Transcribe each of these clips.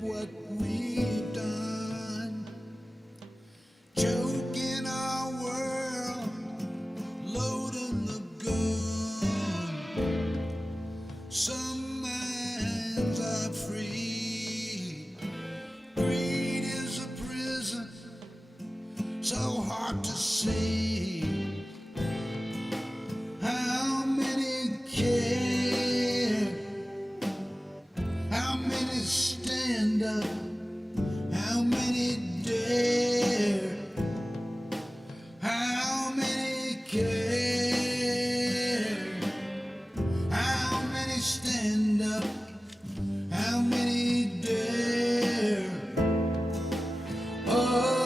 what we've done. Choking our world, loading the gun. Some minds are free. Greed is a prison, so hard to see. How many care? How many stand up? How many dare? How many care? How many stand up? How many dare? Oh,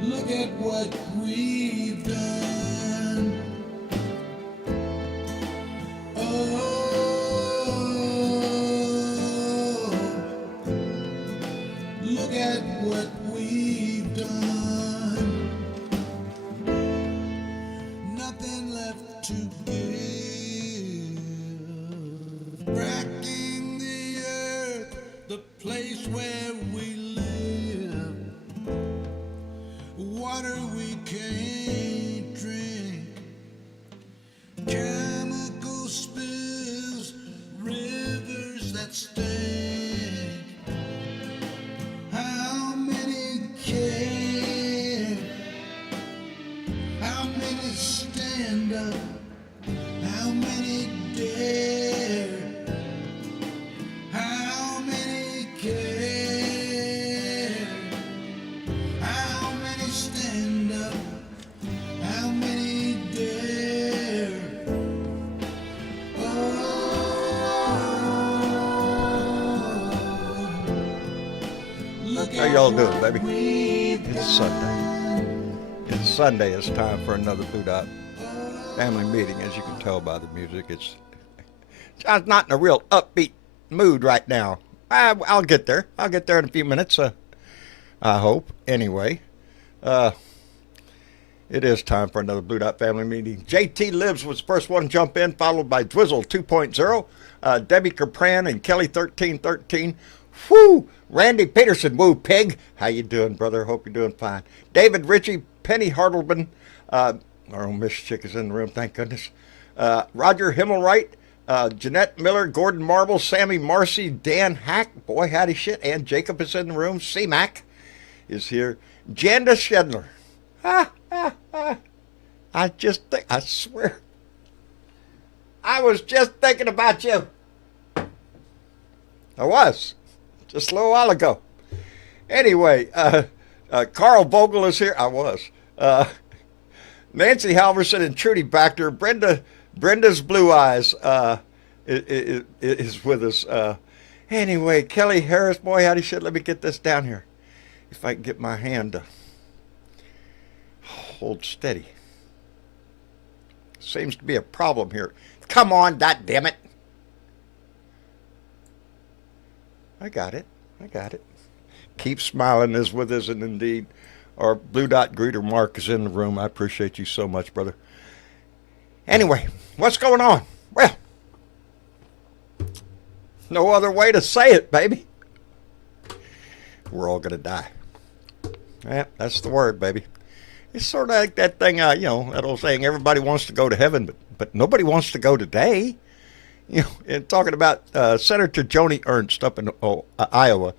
look at what we've done. Oh, look at what we've done. Nothing left to give. Cracking the earth, the place where we live. Water we can't drink. Chemical spills, rivers that stink. How many care? How many stand up? How many dare? How many care? How many stand up? How many dare? Oh, look How at y'all doing, what baby? we've It's Sunday. It's Sunday. It's time for another Blue Dot family meeting. As you can tell by the music, it's John's not in a real upbeat mood right now. I'll get there. I'll get there in a few minutes. I hope. Anyway, it is time for another Blue Dot family meeting. JT Lives was the first one to jump in, followed by Dwizzle 2.0, Debbie Capran and Kelly 1313. Whoo! Randy Peterson, woo pig. How you doing, brother? Hope you're doing fine. David Ritchie, Penny Hartleman, our own Miss Chick is in the room, thank goodness. Roger Himmelwright, Jeanette Miller, Gordon Marble, Sammy Marcy, Dan Hack, boy howdy shit, and Jacob is in the room. C-Mac is here. Janda Shedler. I swear, I was just thinking about you. I was, just a little while ago. Anyway, Carl Vogel is here. I was. Nancy Halverson and Trudy Baxter. Brenda's Blue Eyes is with us. Anyway, Kelly Harris, boy howdy shit. Let me get this down here. If I can get my hand to hold steady. Seems to be a problem here. Come on, goddammit. I got it. Keep Smiling is with us, and indeed, our Blue Dot greeter Mark is in the room. I appreciate you so much, brother. Anyway, what's going on? Well, no other way to say it, baby. We're all going to die. Yeah, that's the word, baby. It's sort of like that thing, that old saying, everybody wants to go to heaven, but nobody wants to go today. And talking about Senator Joni Ernst up in Iowa,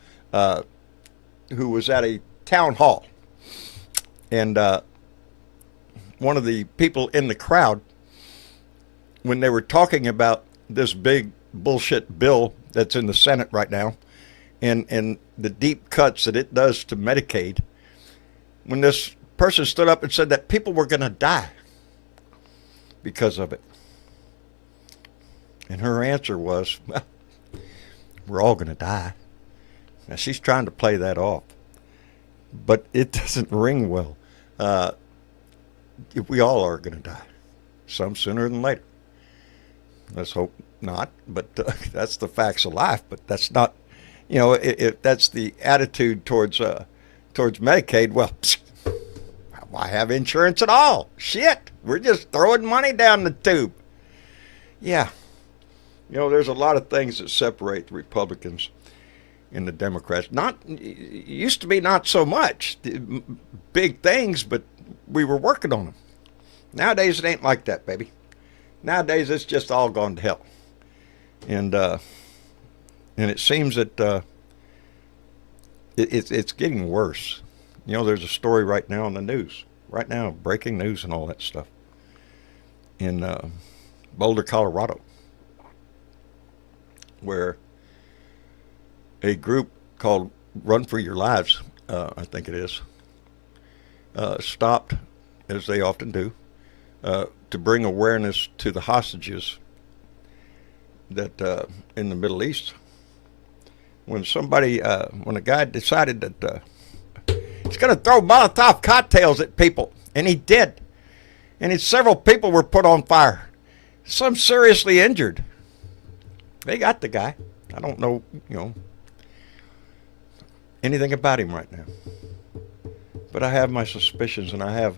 who was at a town hall. And one of the people in the crowd, when they were talking about this big bullshit bill that's in the Senate right now, and the deep cuts that it does to Medicaid, when this person stood up and said that people were going to die because of it. And her answer was, well, we're all going to die. Now, she's trying to play that off, but it doesn't ring well. We all are going to die, some sooner than later. Let's hope not, but that's the facts of life. But that's not, if that's the attitude towards Medicaid, well, why have insurance at all? Shit, we're just throwing money down the tube. Yeah. You know, there's a lot of things that separate the Republicans and the Democrats. Not it used to be not so much big things, but we were working on them. Nowadays it ain't like that, baby. Nowadays it's just all gone to hell, and it seems that it's getting worse. You know, there's a story right now on the news, right now, breaking news and all that stuff, in Boulder, Colorado, where a group called Run for Your Lives, I think it is, stopped, as they often do, to bring awareness to the hostages that in the Middle East. When a guy decided that he's going to throw Molotov cocktails at people, and he did, and several people were put on fire, some seriously injured. They got the guy. I don't know, anything about him right now, but I have my suspicions, and I have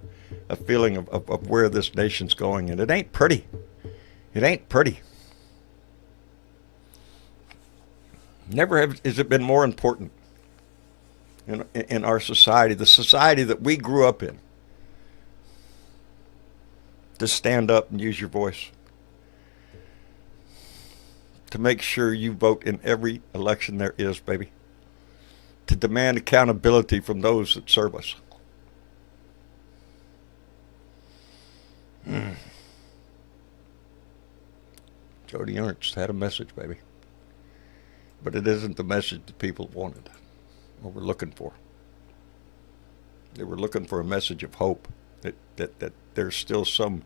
a feeling of where this nation's going, and it ain't pretty. It ain't pretty. Never has it been more important in our society, the society that we grew up in, to stand up and use your voice, to make sure you vote in every election there is, baby, to demand accountability from those that serve us. Joni Ernst had a message, baby. But it isn't the message the people wanted or were looking for. They were looking for a message of hope, that there's still some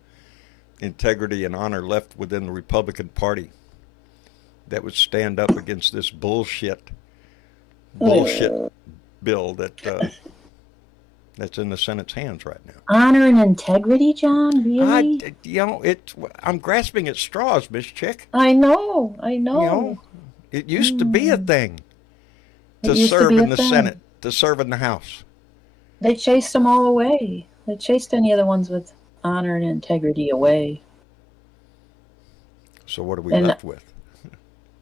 integrity and honor left within the Republican Party that would stand up against this bullshit bill that's in the Senate's hands right now. Honor and integrity, John? Really? I'm grasping at straws, Miss Chick. I know. It used to be a thing to serve in the Senate, to serve in the House. They chased them all away. They chased any of the ones with honor and integrity away. So what are we left with?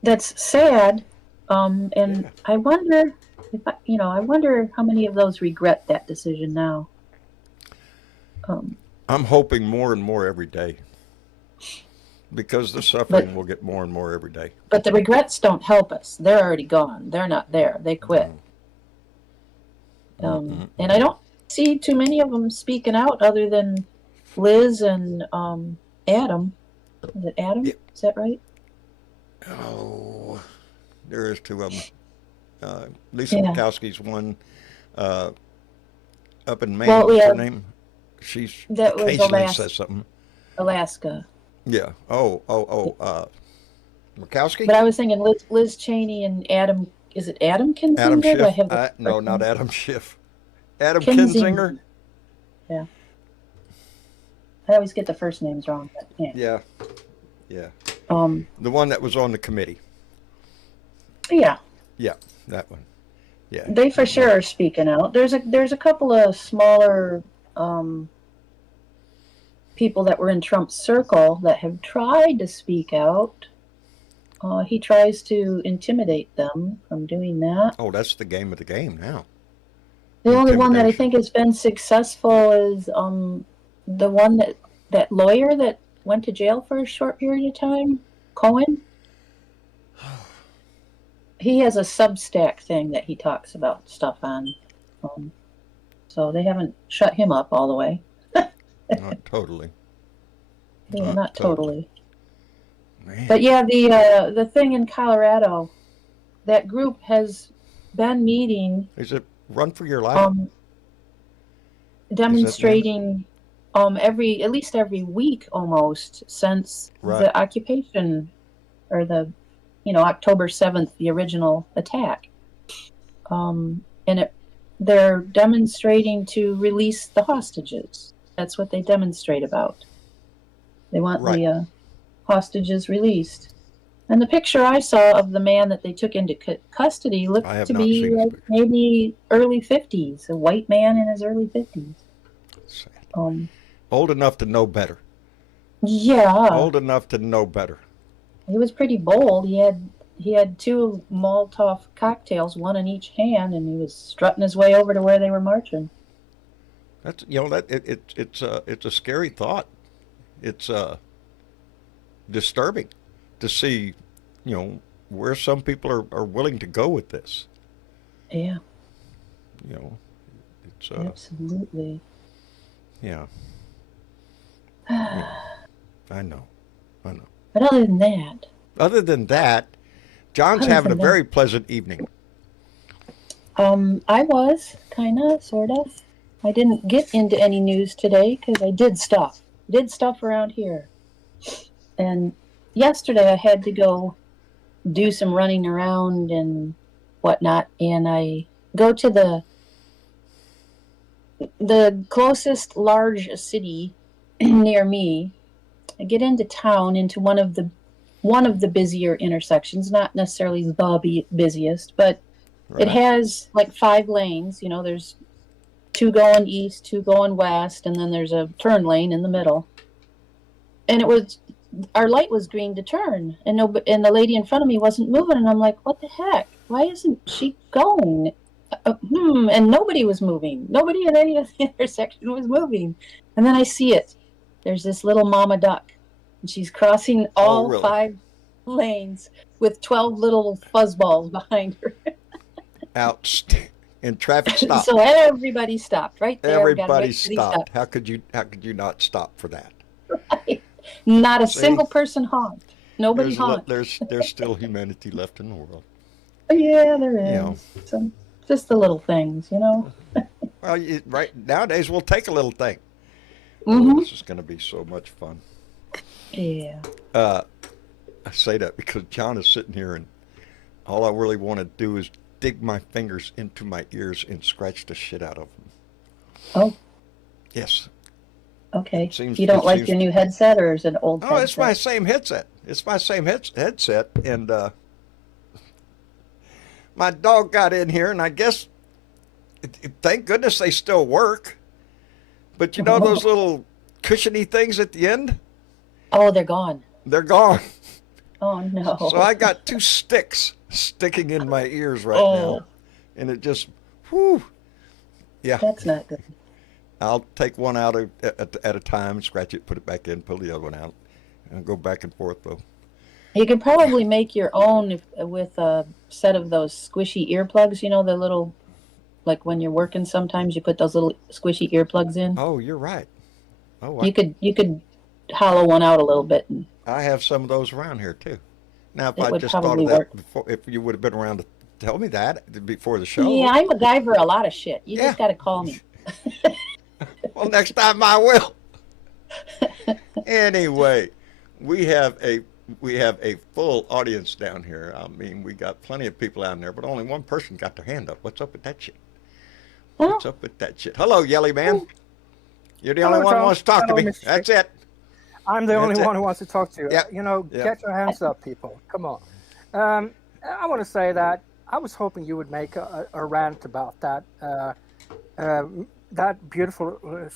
That's sad. And I wonder I wonder how many of those regret that decision now. I'm hoping more and more every day, because the suffering will get more and more every day. But the regrets don't help us. They're already gone. They're not there. They quit. And I don't see too many of them speaking out other than Liz and Adam. Is it Adam? Yep. Is that right? Oh, there is two of them. Lisa Murkowski's one up in Maine. Well, What's her name? She's that occasionally says something. Alaska. Yeah. Murkowski? But I was thinking Liz Cheney and Adam. Is it Adam Kinzinger? Adam Schiff. Do I have No, not Adam Schiff. Adam Kinzinger. Kinzinger. Yeah. I always get the first names wrong. But Yeah. The one that was on the committee. Yeah. Yeah, that one. Yeah. They for sure are speaking out. There's a couple of smaller people that were in Trump's circle that have tried to speak out. He tries to intimidate them from doing that. Oh, that's the game of the game now. The only one that I think has been successful is the one that lawyer that went to jail for a short period of time, Cohen. He has a Substack thing that he talks about stuff on. So they haven't shut him up all the way. Not totally. Yeah, not totally. Man. But yeah, the thing in Colorado, that group has been meeting. Is it Run for Your Life? Demonstrating at least every week almost since the occupation, or the October 7th, the original attack. They're demonstrating to release the hostages. That's what they demonstrate about. They want the hostages released. And the picture I saw of the man that they took into custody looked to be like maybe early 50s, a white man in his early 50s. Old enough to know better. Yeah. Old enough to know better. He was pretty bold. He had two Molotov cocktails, one in each hand, and he was strutting his way over to where they were marching. That's that it's a scary thought. It's disturbing to see, where some people are willing to go with this. Yeah, You know, it's absolutely. yeah, yeah. I know, I know. But Other than that, John's having a very pleasant evening. I was kind of, sort of. I didn't get into any news today because I did stuff around here. And yesterday I had to go do some running around and whatnot, and I go to the closest large city near me. I get into town, into one of the busier intersections, not necessarily the busiest, but Right. it has like 5 lanes. There's 2 going east, 2 going west, and then there's a turn lane in the middle. And our light was green to turn, and the lady in front of me wasn't moving, and I'm like, what the heck? Why isn't she going? And nobody was moving. Nobody in any of the intersection was moving. And then I see it. There's this little mama duck, and she's crossing all really? 5 lanes with 12 little fuzzballs behind her. Out and traffic stopped. So everybody stopped right there. Everybody stopped. How could you not stop for that? Right. Not a See? single person honked. Nobody honked. There's still humanity left in the world. Yeah, there is. Just the little things. Well, right nowadays we'll take a little thing. Mm-hmm. This is going to be so much fun. Yeah. I say that because John is sitting here, and all I really want to do is dig my fingers into my ears and scratch the shit out of them. Oh. Yes. Okay. You don't like your new headset, or is it an old headset? Oh, it's my same headset. It's my same headset, and my dog got in here, and I guess, thank goodness they still work. But those little cushiony things at the end? Oh, they're gone. They're gone. Oh, no. So I got 2 sticks sticking in my ears right now. And it just, whew. Yeah. That's not good. I'll take one out at a time, scratch it, put it back in, pull the other one out, and go back and forth, though. You could probably make your own with a set of those squishy earplugs, the little, like when you're working sometimes you put those little squishy earplugs in. Oh, you're right. Oh, You could hollow one out a little bit. And I have some of those around here, too. Now, if It I would just thought of probably that work. before, if you would have been around to tell me that before the show. Yeah, I MacGyver a lot of shit. You Yeah. just got to call me. Well, next time I will. Anyway, we have a full audience down here. I mean, we got plenty of people out there, but only one person got their hand up. What's up with that shit? Well, What's up with that shit? Hello, Yelly Man. You're the only Hello, one who Tom. wants to talk to Hello, me. Mr. That's it. I'm the only That's it. one who wants to talk to you. Yep. Yep. Get your hands up, people. Come on. I want to say that I was hoping you would make a rant about that that beautiful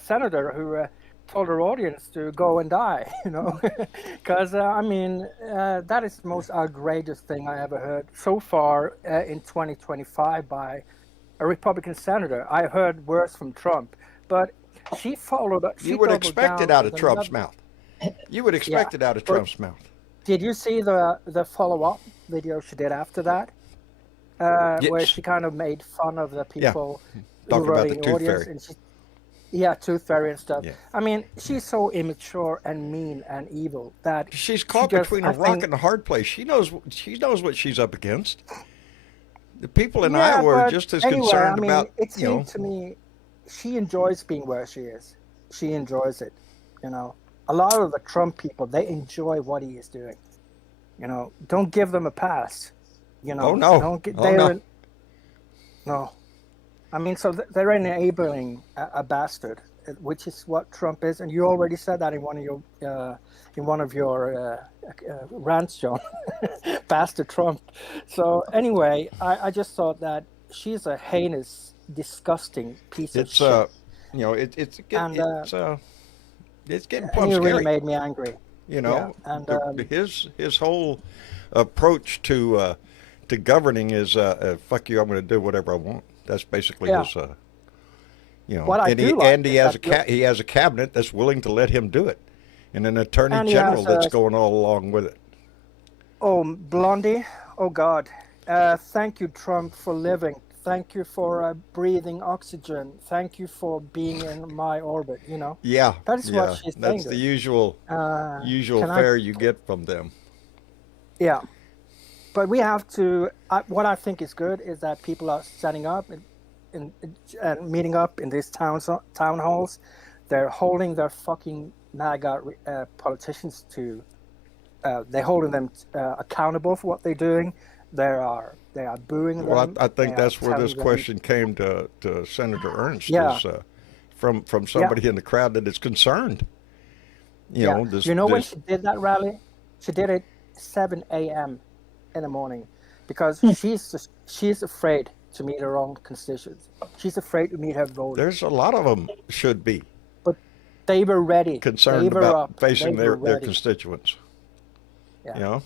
senator who told her audience to go and die. Because that is the most outrageous thing I ever heard so far in 2025 by a Republican senator. I heard worse from Trump, but she followed up. You would expect it out of Trump's mouth. You would expect it out of Trump's mouth. Did you see the follow-up video she did after that? Where she kind of made fun of the people who Talking were about in the Tooth audience. Fairy. And Tooth Fairy and stuff. Yeah. I mean, she's so immature and mean and evil that She's caught between a rock and a hard place. She knows what she's up against. The people in Iowa are but just as anyway, concerned about, it seemed to me she enjoys being where she is. She enjoys it. A lot of the Trump people, they enjoy what he is doing. Don't give them a pass. Oh, no. Don't get, Oh, no. I mean, so they're enabling a bastard, which is what Trump is, and you already said that in one of your rants, John. Bastard Trump. So anyway, I just thought that she's a heinous, disgusting piece of shit. it's getting And plumb it really scary. made me angry. You know, and his whole approach to governing is fuck you. I'm going to do whatever I want. That's basically Yeah. his. You know, What I and do like he is has that he has a cabinet that's willing to let him do it, and an attorney And he general has that's a- going all along with it. oh, Blondie, oh God, thank you, Trump, for living. Thank you for breathing oxygen. Thank you for being in my orbit. You know, Yeah, that is what yeah, she's that's saying. the usual Can I? fare you get from them. Yeah, but we have to. What I think is good is that people are setting up and meeting up in these town halls. They're holding their fucking MAGA politicians to. They're holding them accountable for what they're doing. They are booing Well, them. I think They are that's where this telling them, question came to Senator Ernst Yeah. is from somebody in the crowd that is concerned. You know, You know when she did that rally? She did it 7 a.m. in the morning because she's afraid to meet her own constituents. She's afraid to meet her voters. there's a lot of them should be But they were ready. concerned They were about up. facing They were their ready. constituents. Yeah. You know,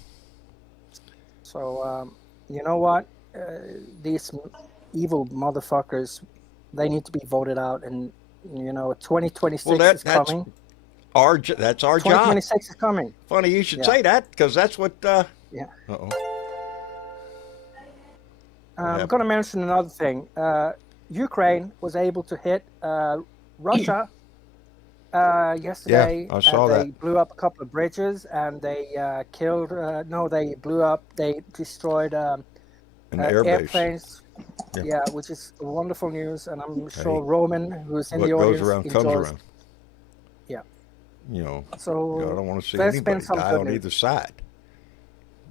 So you know what? These evil motherfuckers, they need to be voted out. And 2026 Well, is that's coming. that's our job. 2026 is coming. Funny you should Yeah. say that because that's what. Yeah. Uh-oh. I'm going to mention another thing. Ukraine was able to hit Russia yesterday. Yeah, I saw They that. blew up a couple of bridges and they killed. No, they blew up. They destroyed An airbase. airplanes. Yeah. Yeah, which is wonderful news. And I'm sure Hey, Roman, who's in What the goes audience, around comes enjoys. around. Yeah. You know, So I don't want to see there's anybody been some die good on news. either side.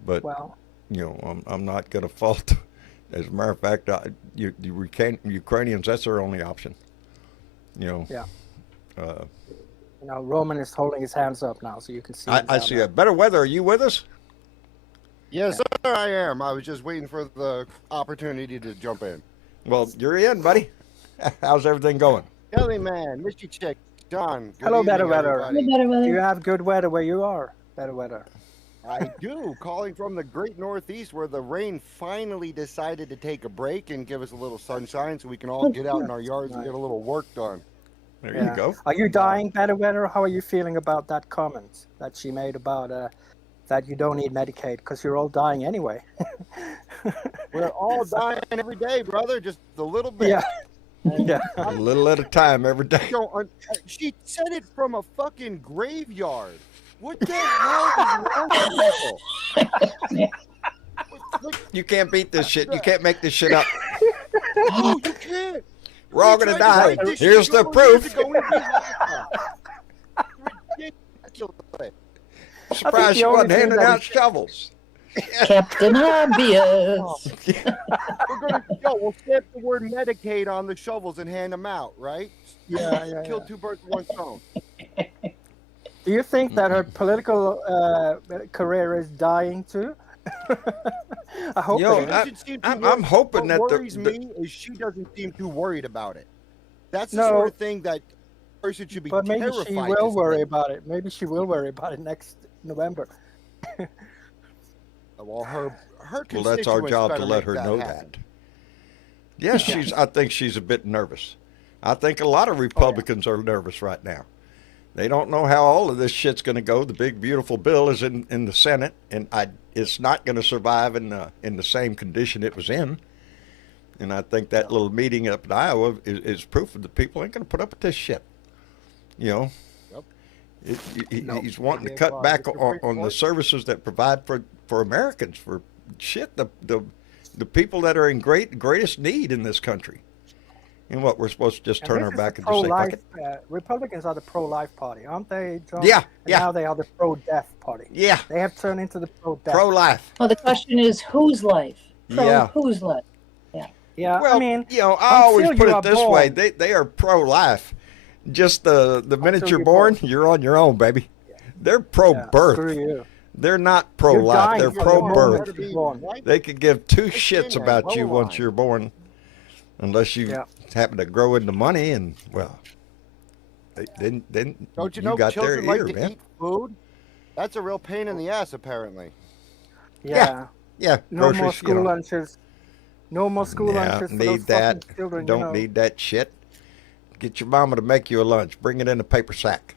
But Well, you know, I'm not going to fault. As a matter of fact, Ukrainians, that's their only option. You know. Yeah. Uh, Roman is holding his hands up now, so you can see. him I down see there. that. Better weather. Are you with us? Yes, sir, I am. I was just waiting for the opportunity to jump in. Well, you're in, buddy. How's everything going? Kelly, man, Misty Chick, John. Good Hello, evening, better weather. everybody. Better Do weather. you have good weather where you are? Better weather. I do. Calling from the great Northeast where the rain finally decided to take a break and give us a little sunshine so we can all get out in our yards and get a little work done. There Yeah. you go. Are you dying, better weather? How are you feeling about that comment that she made about that you don't need Medicaid because you're all dying anyway? We're all dying every day, brother, just a little bit. Yeah. Yeah. A little at a time every day. She said it from a fucking graveyard. What the hell is wrong with people? You can't beat this shit. You can't make this shit up. No, you can't. We're all We gonna tried to die. write this Here's shit the 4 years proof. ago when we had it. Ridiculous. Surprised she the only wasn't thing handing that out is- shovels. Captain Obvious. We'll stamp the word Medicaid on the shovels and hand them out, right? Yeah. Kill two birds with one stone. Do you think that her political career is dying too? I hope Yo, it is. Doesn't seem too I'm worried. hoping What that worries the- me is she doesn't seem too worried about it. That's the No. sort of thing that a person should be But maybe terrified she to will worry say. about it. Maybe she will worry about it next November. Well, her Well, that's our constituents job to better let make her that know happen. that. Yes, I think she's a bit nervous. I think a lot of Republicans are nervous right now. They don't know how all of this shit's going to go. The big beautiful bill is in the Senate, and it's not going to survive in the same condition it was in. And I think that little meeting up in Iowa is proof that the people ain't going to put up with this shit. You know, Yep. he's wanting to If, cut back the Supreme on the Court- services that provide for Americans, for shit, the people that are in greatest need in this country. And what, we're supposed to just turn our back and just say, fuck it? Republicans are the pro-life party, aren't they, John? Yeah, And yeah. now they are the pro-death party. Yeah, They have turned into the pro-death. pro-life. Well, the question is whose life? Yeah. Whose life? Yeah, Well, I mean, you know, I always until put you it are this way: born- they are pro-life. Just the minute Until you're you're born, born. you're on your own, baby. They're pro-birth. Screw you. They're not You're pro-life. dying They're from the moment pro-birth. you're born. They could give two Right shits in about there, you low once line. you're born, unless you Yeah. happen to grow into money, and well, then Don't you you know got their children like ear, to man. eat food? That's a real pain in the ass, apparently. Yeah. Yeah, No more groceries, school lunches. No more school lunches for those need that. fucking children. Don't need that shit. Get your mama to make you a lunch. Bring it in a paper sack.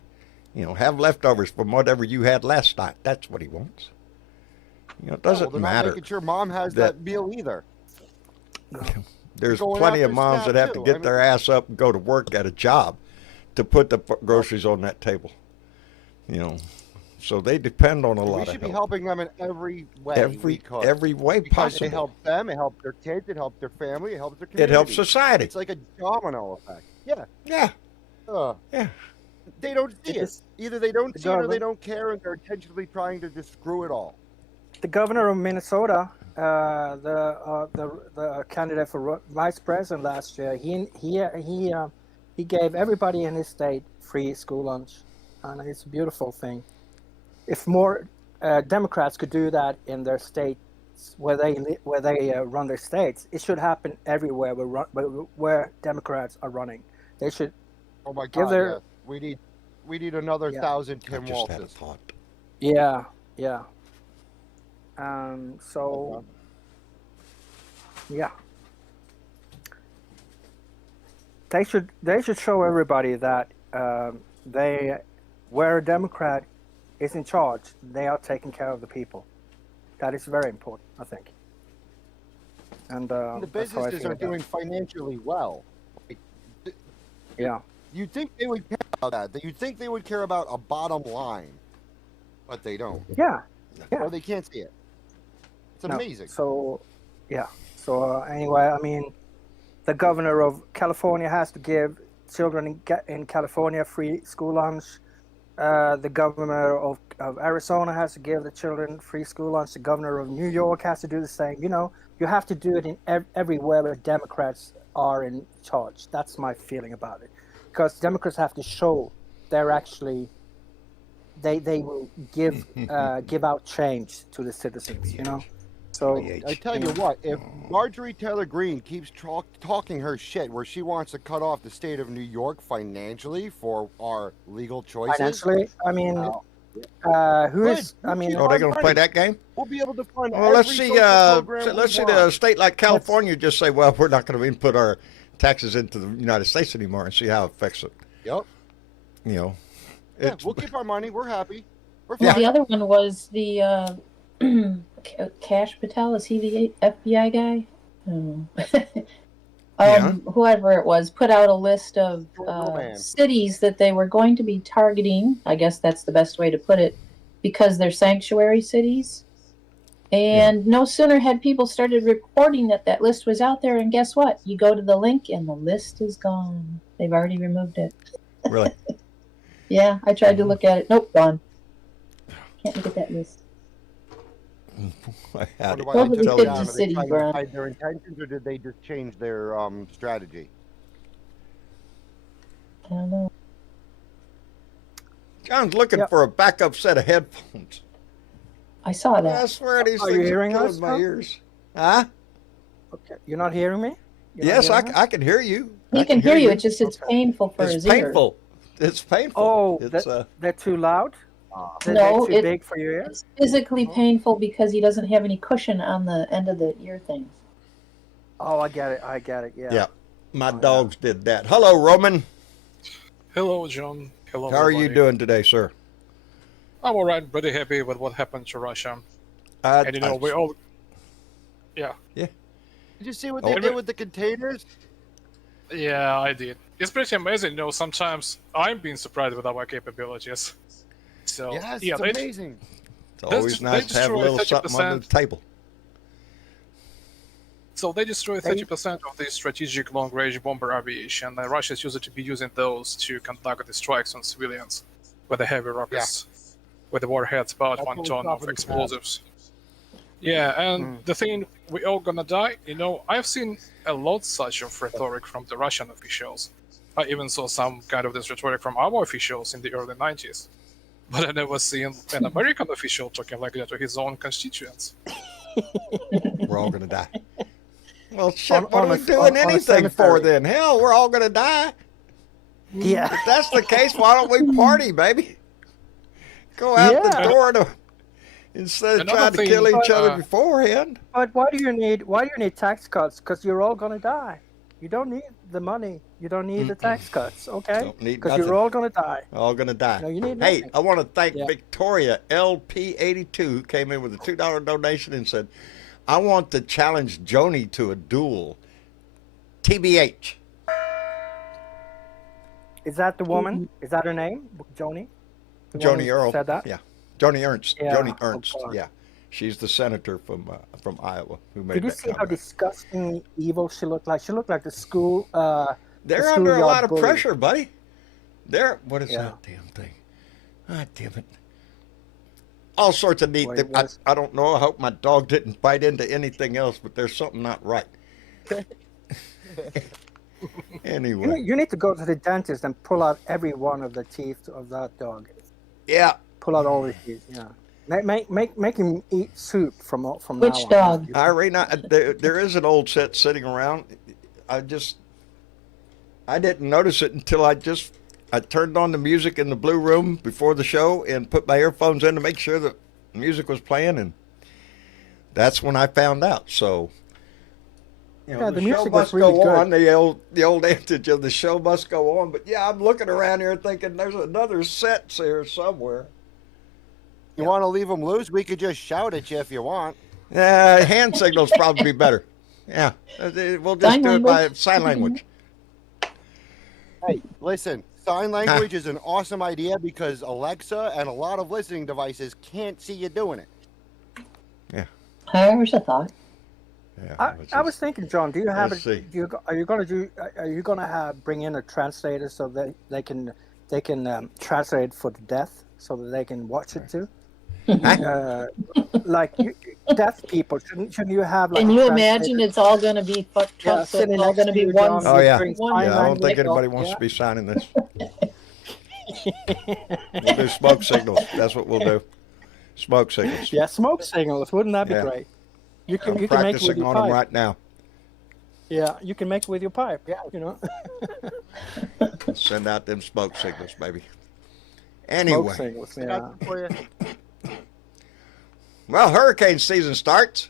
Have leftovers from whatever you had last night. That's what he wants. It doesn't they're matter. not making sure mom has that meal either. There's Going plenty of after moms SNAP that have to too. get their ass up and go to work at a job to put the groceries on that table. So they depend on a lot of help. We should be helping them in every way. Every way because possible. it helps them, it helps their kids, it helps their family, it helps their community. It helps society. It's like a domino effect. Yeah. Yeah. Yeah. They don't see it. Either they don't see it or they don't care, and they're intentionally trying to just screw it all. The governor of Minnesota, the candidate for vice president last year, he gave everybody in his state free school lunch, and it's a beautiful thing. If more Democrats could do that in their states where they run their states, it should happen everywhere where Democrats are running. They should. Oh my God! Yeah. We need another 1,000 Tim I just had a Waltzes. thought. Yeah. So. Yeah. They should show everybody that where a Democrat is in charge, they are taking care of the people. That is very important, I think. And the businesses are doing financially well. Yeah. You'd think they would care about that. You'd think they would care about a bottom line, but they don't. Yeah. Or they can't see it. It's amazing. So, yeah. So anyway, I mean, the governor of California has to give children in California free school lunch. The governor of Arizona has to give the children free school lunch. The governor of New York has to do the same. You have to do it in everywhere where Democrats are in charge. That's my feeling about it. Because Democrats have to show they're actually, they will give out change to the citizens, So I tell you what, if Marjorie Taylor Greene keeps talking her shit where she wants to cut off the state of New York financially for our legal choices. Financially, I mean, they're going to play that game? We'll be able to fund let's see the state like California just say, well, we're not going to input our taxes into the United States anymore and see how it affects it. Yep. We'll keep our money. We're happy. We're fine. The other one was the Kash Patel. Is he the FBI guy? Whoever it was put out a list of cities that they were going to be targeting. I guess that's the best way to put it, because they're sanctuary cities. And no sooner had people started reporting that list was out there, and guess what? You go to the link and the list is gone. They've already removed it. Really? Yeah, I tried to look at it. Nope, gone. Can't look at that list. Probably 50 cities, Brian. Hide their intentions, or did they just change their strategy? I don't know. John's looking for a backup set of headphones. I saw that. I swear these Are things you hearing are us, killing my ears. Huh? Okay, you're not hearing me? Yes, I can hear you. He can hear you. It's just it's painful for his ear. It's painful. Oh, they're too loud? No, too big for your ears? It's physically painful because he doesn't have any cushion on the end of the ear things. Oh, I get it. Yeah. My dogs did that. Hello, Roman. Hello, John. Hello. How are you doing today, sir? I'm all right. Pretty happy with what happened to Russia. And we all. Yeah. Did you see what they did with the containers? Yeah, I did. It's pretty amazing. Sometimes I'm being surprised with our capabilities. So yes, it's amazing. It's always nice to have a little something under the table. So they destroyed 30% of the strategic long-range bomber aviation, and Russia's used to be using those to conduct the strikes on civilians with the heavy rockets, with the warheads about 1 ton of explosives. Yeah, and the thing, we all gonna die. I've seen a lot such of rhetoric from the Russian officials. I even saw some kind of this rhetoric from our officials in the early 90s. But I never seen an American official talking like that to his own constituents. We're all gonna die. Well, shit, what are we doing anything for then? Hell, we're all gonna die. Yeah. If that's the case, why don't we party, baby? Go out the Yeah. door instead of Another trying to thing, kill each other beforehand. But why do you need tax cuts? Because you're all gonna die. You don't need the money. You don't need the tax cuts. Okay. Don't need Because nothing. you're all gonna die. All gonna die. No, you need Hey, nothing. I want to thank Yeah. Victoria LP82 who came in with a $2 donation and said, "I want to challenge Joni to a duel." TBH. Is that the woman? Is that her name? Joni? The one Joni who Earl. said that? Yeah. Joni Ernst. Yeah. Joni Oh, Ernst. God. Yeah. She's the senator from Iowa who made Did you that see how comment. disgusting evil she looked like? She looked like the school. They're the under a schoolyard lot of bully. pressure, buddy. What is Yeah. that damn thing? Ah, damn it. All sorts of neat Boy, things. it was- I don't know. I hope my dog didn't bite into anything else, but there's something not right. Anyway. You need to go to the dentist and pull out every one of the teeth of that dog. Yeah. Pull out all the teeth. Yeah. Make him eat soup from now Which on. dog? Irene, there is an old set sitting around. I didn't notice it until I turned on the music in the blue room before the show and put my earphones in to make sure that the music was playing, and that's when I found out. So, Yeah, the show music must was really go good. on. The old adage of the show must go on. But yeah, I'm looking around here thinking there's another set here somewhere. You want to leave them loose? We could just shout at you if you want. Hand signals probably be better. Yeah, we'll just Sign do it by language. sign language. Hey, listen, sign language is an awesome idea because Alexa and a lot of listening devices can't see you doing it. There's a thought. Yeah, I was thinking, John, do you have Let's it? see. Are you going to bring in a translator so that they can translate for the deaf so that they can watch it too? Like deaf people, shouldn't you have? Like, Can a you translator? imagine it's all going to be fucked Yeah, up, so sitting it's all next going to to be you, one. John, Oh, yeah. doing one sign Yeah, I don't think language. anybody wants Yeah. to be signing this. We'll do smoke signals. That's what we'll do. Smoke signals. Yeah, smoke signals. Wouldn't that be Yeah. great? You I'm can make it with practicing your on them pipe. right now. Yeah, you can make it with your pipe. Yeah, you know. Send out them smoke signals, baby. Smoke Anyway, signals. I Yeah. got some for you. well, hurricane season starts.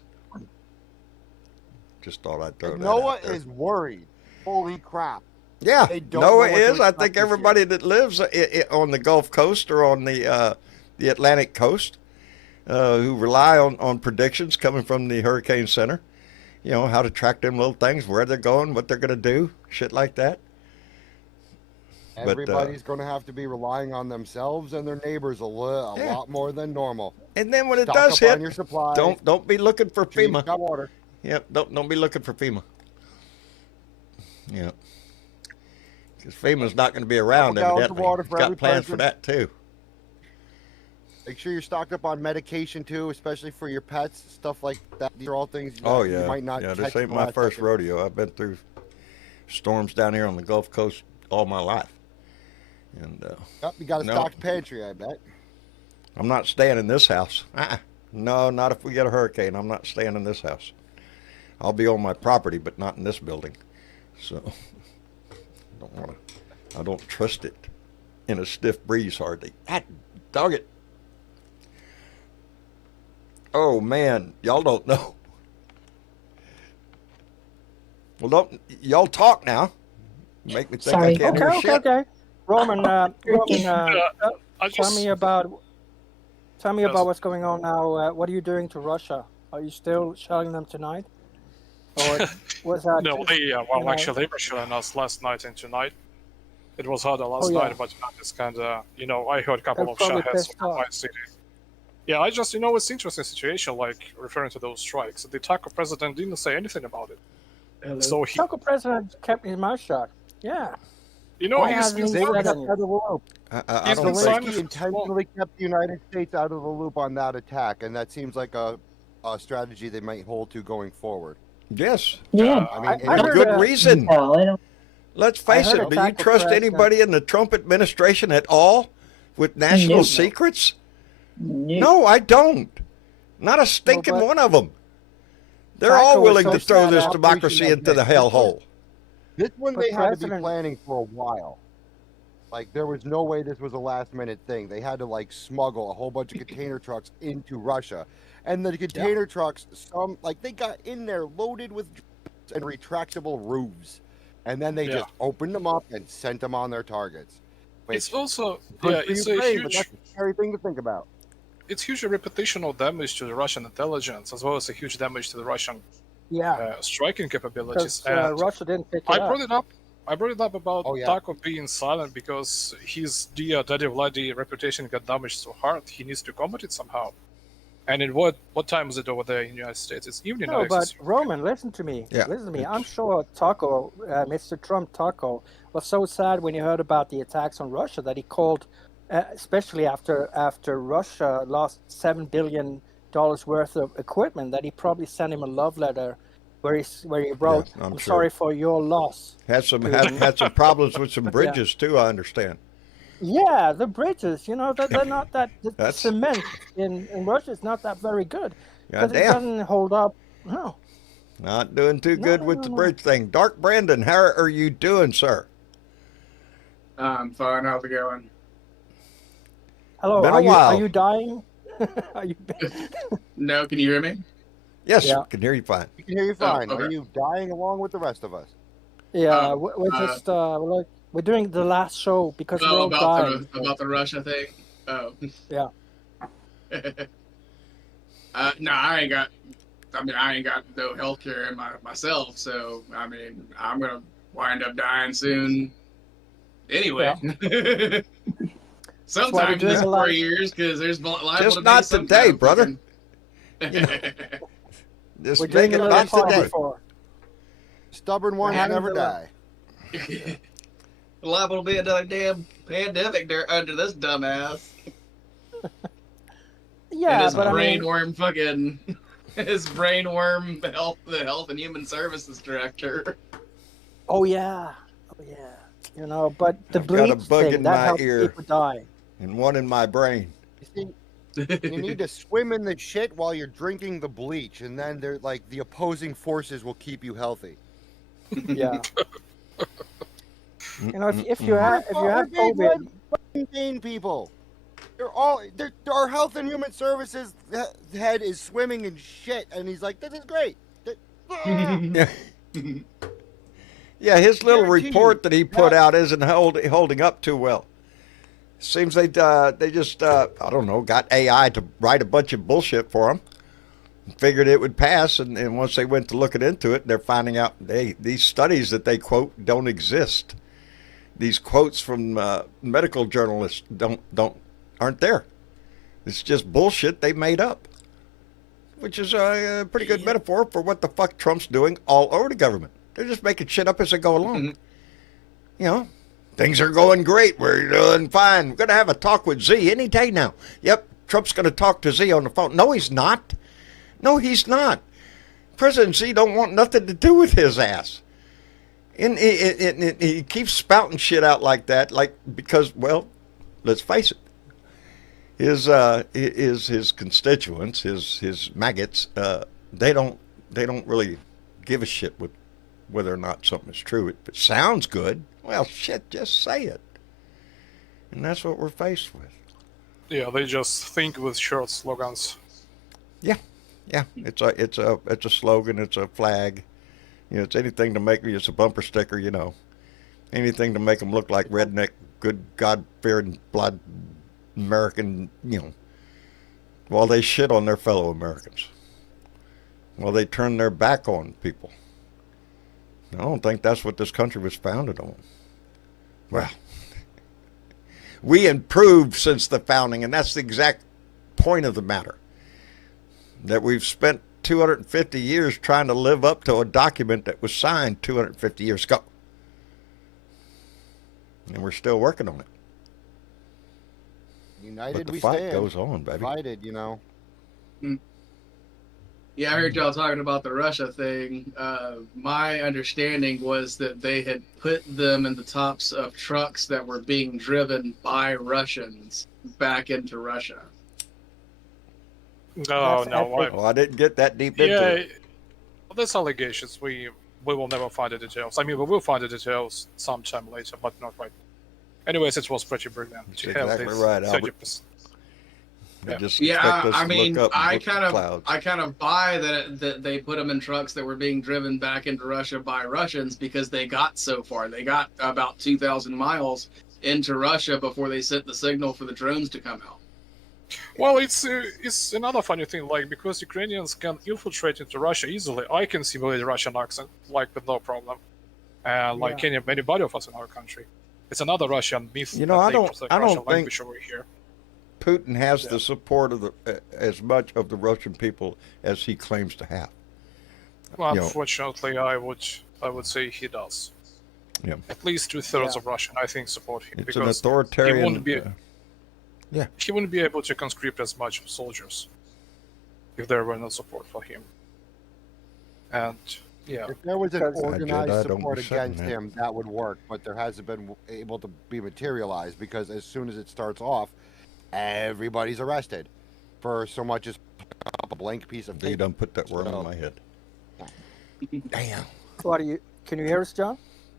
Just thought I'd throw that Noah out there. is worried. Holy crap. Yeah, They don't Noah know what to is. I expect think this year. everybody that lives on the Gulf Coast or on the Atlantic Coast who rely on predictions coming from the Hurricane Center, how to track them little things, where they're going, what they're going to do, shit like that. But, Everybody's going to have to be relying on themselves and their neighbors a Yeah. lot more than normal. And then when it Stock does up hit, on your supplies. don't be looking for Drink FEMA. hot water. Yep, don't be looking for FEMA. Yeah, because FEMA's not going to be around. Couple gallons of Evidently, water It's for got every plans for person. that too. Make sure you're stocked up on medication too, especially for your pets, stuff like that. These are all things that Oh you yeah, might not yeah. catch This ain't from my last first second. rodeo. I've been through storms down here on the Gulf Coast all my life, and Yep, you got a No. stocked pantry, I bet. I'm not staying in this house. No, not if we get a hurricane. I'm not staying in this house. I'll be on my property, but not in this building. So I don't trust it in a stiff breeze hardly. Dog it. Oh man, y'all don't know. Well, y'all talk now. Make me think Sorry. I can't hear shit. Okay. Roman, I tell just me about what's going on now. What are you doing to Russia? Are you still shelling them tonight? Or was that? no, know- actually, they were shooting us last night and tonight. It was harder last Oh, yeah. night, but it's kind of, I heard a couple They're of shot probably heads pissed from my off. city. Yeah, I just, it's interesting situation, like referring to those strikes. The Taco president didn't say anything about it. So he, Taco president kept his mouth shut. Yeah. Why he's hasn't he They said were kept anything? out of the loop. I He's don't been think. silent. Zelensky intentionally kept the United States out of the loop on that attack, and that seems like a strategy they might hold to going forward. Yes, Yeah. I mean, I for heard, good reason. No, I don't. Let's face heard it. a Do you Taco trust president- anybody in the Trump administration at all with national No. secrets? No. No, I don't. Not a stinking but- one of them. They're Taco all was willing so to throw sad this after democracy he into the said hellhole. This one But they had to be President- planning for a while. Like there was no way this was a last minute thing. They had to like smuggle a whole bunch of container trucks into Russia. And the container trucks, some like they got in there loaded with and retractable roofs. And then they just opened them up and sent them on their targets. It's also Good for it's Ukraine, a but huge that's a scary thing to think about. it's huge reputational damage to the Russian intelligence, as well as a huge damage to the Russian striking capabilities. Because And Russia didn't pick it up. I brought it up about Oh, yeah. Taco being silent because his dear Daddy Vladdy reputation got damaged so hard. He needs to combat it somehow. And in what time is it over there in the United States? It's evening. No, I but assume. Roman, listen to me. Yeah, Listen to me. it's- I'm sure Taco, Mr. Trump Taco, was so sad when he heard about the attacks on Russia that he called, especially after Russia lost $7 billion worth of equipment, that he probably sent him a love letter where he wrote, I'm "I'm sure. sorry for your loss." Had some problems with some bridges too. I understand. Yeah, the bridges, they're not that. The That's- cement in Russia is not that very good because it Goddamn. doesn't hold up. No. Not doing too good No, with no, the no. bridge thing. Dark Brandon, how are you doing, sir? I'm fine. How's it going? Hello, Been a are you while. dying? Are you? No, can you hear me? Yes, Yeah. can hear you fine. You can hear you fine. okay. Are you dying along with the rest of us? Yeah, Um, we're just we're doing the last show because we're Oh, all dying. about the Russia thing. Oh. Yeah. No, I ain't got no healthcare in myself, so I mean, I'm gonna wind up dying soon. Anyway. why Sometime we're in doing this a lot 4 of- years, because there's liable Just to be not some today, kind of brother. fucking- Just We're make doing it a little not party today. for. Stubborn ones having never the- die. liable to be another damn pandemic there under this dumbass. And Yeah, his but I mean, brainworm fucking his brainworm the health and human services director. oh yeah. But the I've got a bleach bug thing in that my helps ear. people die. And one in my brain. You see, you need to swim in the shit while you're drinking the bleach, and then they're like the opposing forces will keep you healthy. Yeah. If you have COVID, Insane people. Our health and human services head is swimming in shit, and he's like, "This is great." Yeah. Yeah, his little Guarantee report you, that he put out isn't holding up too well. Seems they just I don't know, got AI to write a bunch of bullshit for them. Figured it would pass, and once they went to looking into it, they're finding out these studies that they quote don't exist. These quotes from medical journalists aren't there. It's just bullshit they made up, which is a pretty good metaphor for what the fuck Trump's doing all over the government. They're just making shit up as they go along. Things are going great. We're doing fine. We're going to have a talk with Z any day now. Yep, Trump's going to talk to Z on the phone. No, he's not. No, he's not. President Z don't want nothing to do with his ass. And he keeps spouting shit out like that, because, well, let's face it. His constituents, his maggots, they don't really give a shit with whether or not something is true. If it sounds good, well, shit, just say it. And that's what we're faced with. Yeah, they just think with short slogans. Yeah, it's a slogan, it's a flag. It's anything to make me. It's a bumper sticker, anything to make them look like redneck, good God-fearing, blood American, while they shit on their fellow Americans, while they turn their back on people. I don't think that's what this country was founded on. Well, we improved since the founding, and that's the exact point of the matter. That we've spent 250 years trying to live up to a document that was signed 250 years ago. And we're still working on it. United But the we fight stand. goes on, baby. Divided, Yeah, I heard y'all talking about the Russia thing. My understanding was that they had put them in the tops of trucks that were being driven by Russians back into Russia. No, That's no. epic. Oh, I didn't get that deep into Yeah, it. well, there's allegations. We will never find the details. I mean, we will find the details sometime later, but not right Anyways, it was pretty brilliant That's to have exactly this right, Albert. 30%. They just Yeah, expect us I to mean, look up and I look at kind the of, clouds. I kind of buy that they put them in trucks that were being driven back into Russia by Russians because they got so far. They got about 2,000 miles into Russia before they sent the signal for the drones to come out. Well, it's another funny thing, like, because Ukrainians can infiltrate into Russia easily, I can simulate Russian accent, like, with no problem. Like anybody of us in our country. It's another Russian myth You know, that I they don't- protect I don't Russian think- language over here. Putin has the support of the as much of the Russian people as he claims to have. Well, You know- unfortunately, I would say he does. Yeah. At least 2/3 Yeah. of Russian, I think, support him, It's an because authoritarian. he wouldn't be yeah. he wouldn't be able to conscript as much soldiers if there were no support for him. And yeah, If there was an Because- organized I don't support be certain, against man. him, that would work, but there hasn't been able to be materialized because as soon as it starts off, everybody's arrested for so much as a blank piece of You paper. done put that word on my head. Damn. What are you? Can you hear us, John?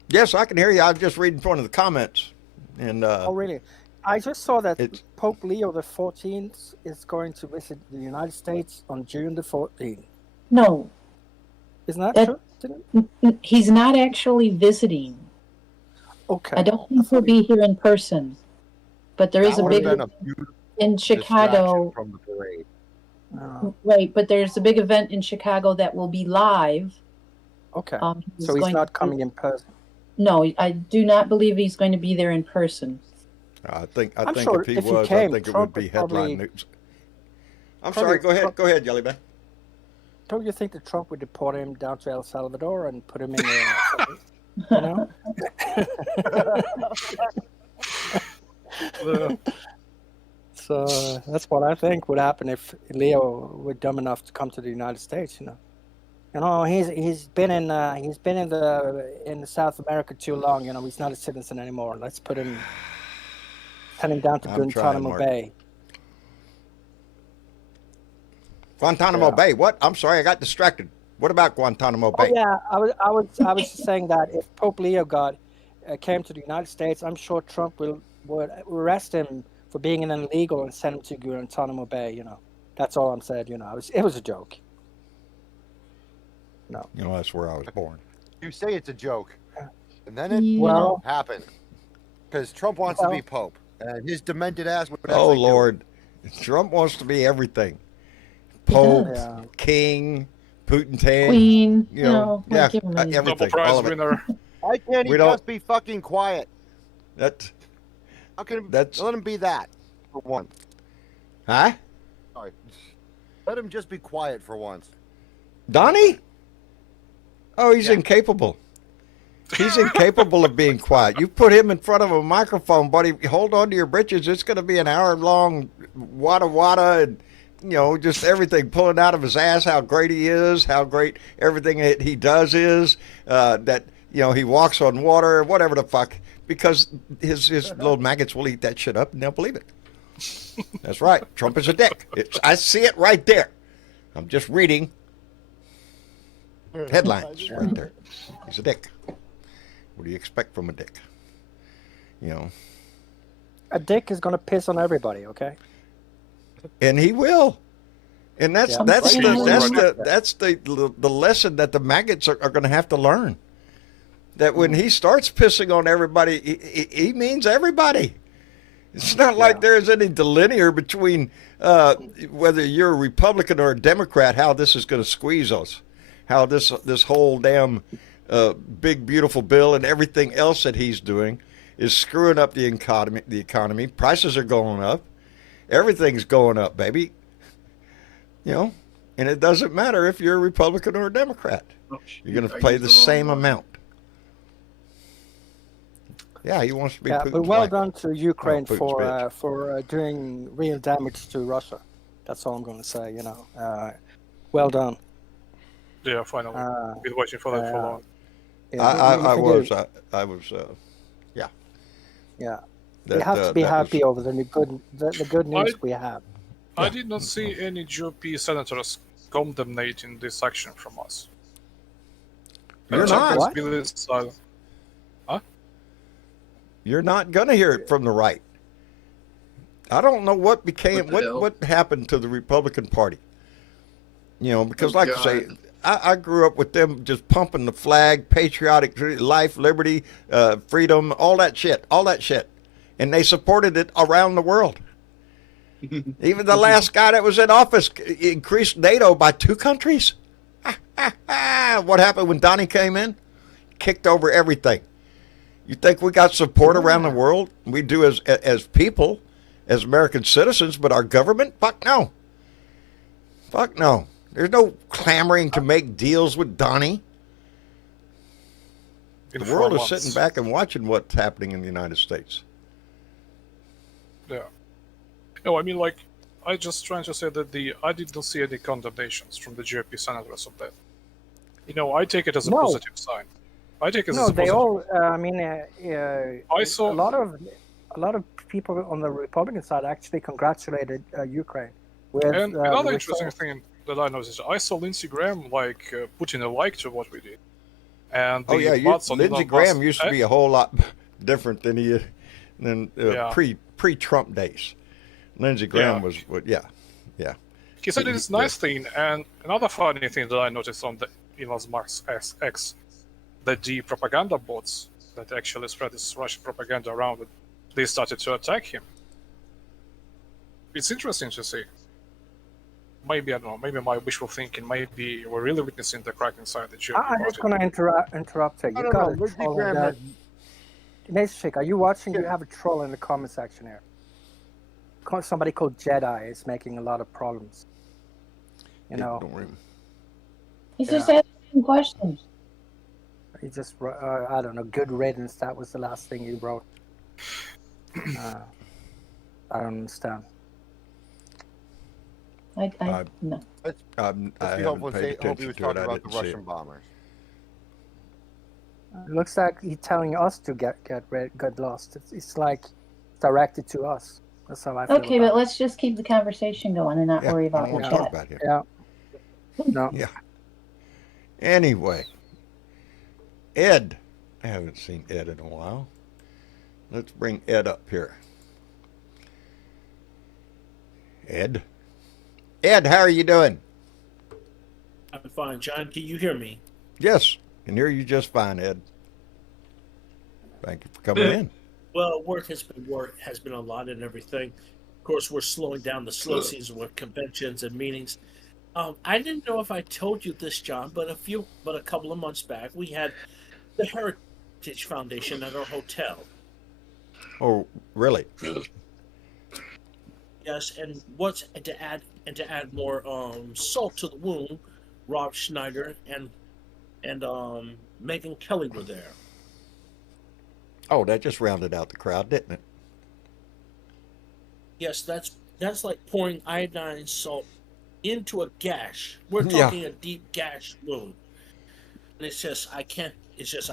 Yes, I can hear you. I was just reading one of the comments, and Oh, really? I just saw that It's- Pope Leo the 14th is going to visit the United States on June the 14th. No, Isn't that That- true? Didn't- he's not actually visiting. Okay. I don't think he'll be here in person, but there is That a would have big been a beautiful in Chicago. distraction from the parade. Right, but there's a big event in Chicago that will be live. Okay. He's So he's going not to- coming in person. No, I do not believe he's going to be there in person. I think I'm if sure he if he was, came, I think Trump it would be would probably- headline news. I'm sorry. Go ahead. Go ahead, Jellyman. Don't you think that Trump would deport him down to El Salvador and put him in there? You know? So that's what I think would happen if Leo were dumb enough to come to the United States. You know, he's been in the South America too long. You know, he's not a citizen anymore. Let's send him down to I'm trying, Guantanamo Mark. Bay. Guantanamo Yeah. Bay. What? I'm sorry, I got distracted. What about Guantanamo Oh Bay? yeah, I was just saying that if Pope Leo came to the United States, I'm sure Trump would arrest him for being an illegal and send him to Guantanamo Bay. You know, that's all I'm saying. You know, it was a joke. No. You know, that's where I was born. You say it's a joke, and then it Well, happened because Trump wants to be Pope, and his demented ass would Oh actually do it. Lord, Trump wants to be everything. Pope, Yeah. King, Putin, Queen, you know, we'll yeah, give him everything, Nobel all Prize of it. winner. Why can't he We don't- just be fucking quiet? That, How can That's- let him be that for once? huh? Sorry, let him just be quiet for once. Donnie? Oh, he's Yeah. incapable. He's incapable of being quiet. You put him in front of a microphone, buddy. Hold on to your britches. It's going to be an hour-long wada and, you know, just everything pulling out of his ass. How great he is. How great everything that he does is. That, you know, he walks on water. Whatever the fuck. Because his little maggots will eat that shit up and they'll believe it. That's right. Trump is a dick. I see it right there. I'm just reading headlines right there. He's a dick. What do you expect from a dick? You know, a dick is going to piss on everybody. Okay. and he will. And that's Yeah. that's Right. the lesson that the maggots are going to have to learn. That when he starts pissing on everybody, he means everybody. It's not like there's any delineator between whether you're a Republican or a Democrat. How this is going to squeeze us. How this whole damn big beautiful bill and everything else that he's doing is screwing up the economy. The economy prices are going up. Everything's going up, baby. You know, and it doesn't matter if you're a Republican or a Democrat. You're going to pay the same amount. Yeah, he wants to be. Yeah, Putin's but well wife. done to Ukraine Putin's bitch. for doing real damage to Russia. That's all I'm going to say. You know, well done. Yeah, finally. Uh, Been waiting for that for long. Yeah, I you was. do. I was. Yeah. Yeah, That, we have to be that was- happy over the good news we have. I did not see any GOP senators condemnating this action from us. You're Trump not. has What? been silent. You're not going to hear it from the right. I don't know what became what happened to the Republican Party. Because like I say, I grew up with them just pumping the flag, patriotic life, liberty, freedom, all that shit, and they supported it around the world. Even the last guy that was in office increased NATO by 2 countries. What happened when Donnie came in? Kicked over everything. You think we got support around the world? We do as people, as American citizens, but our government? Fuck no. Fuck no. There's no clamoring to make deals with Donnie. The world is sitting back and watching what's happening in the United States. Yeah. No, I mean, like, I just trying to say that I didn't see any condemnations from the GOP senators of that. I take it as a positive sign. I take it as a positive. They all. I mean, I saw a lot of people on the Republican side actually congratulated Ukraine. And another interesting thing that I noticed, I saw Lindsey Graham putting a like to what we did. And Lindsey Graham used to be a whole lot different than pre-Trump days. Lindsey Graham was. He said this nice thing, and another funny thing that I noticed on the Elon Musk's X, that the propaganda bots that actually spread this Russian propaganda around it, they started to attack him. It's interesting to see. Maybe, I don't know, maybe my wishful thinking, maybe we're really witnessing the crack inside the GOP. I'm just going to interrupt you. You got a troll in that. Nation, are you watching? You have a troll in the comment section here. Somebody called Jedi is making a lot of problems. He's just asking questions. He just, I don't know, good riddance. That was the last thing he wrote. I don't understand. No. Let's be hopeful and say, hope he was talking about the Russian bombers. It looks like he's telling us to get lost. It's like directed to us. That's how I feel. Okay, but let's just keep the conversation going and not worry about the chat. Yeah. No. Yeah. Anyway, Ed. I haven't seen Ed in a while. Let's bring Ed up here. Ed, how are you doing? I'm fine. John, can you hear me? Yes, can hear you just fine, Ed. Thank you for coming in. Well, work has been a lot and everything. Of course, we're slowing down the slow season with conventions and meetings. I didn't know if I told you this, John, but a couple of months back, we had the Heritage Foundation at our hotel. Oh, really? Yes, and to add more salt to the wound, Rob Schneider and Megyn Kelly were there. Oh, that just rounded out the crowd, didn't it? Yes, that's like pouring iodine salt into a gash. We're talking a deep gash wound. And it's just I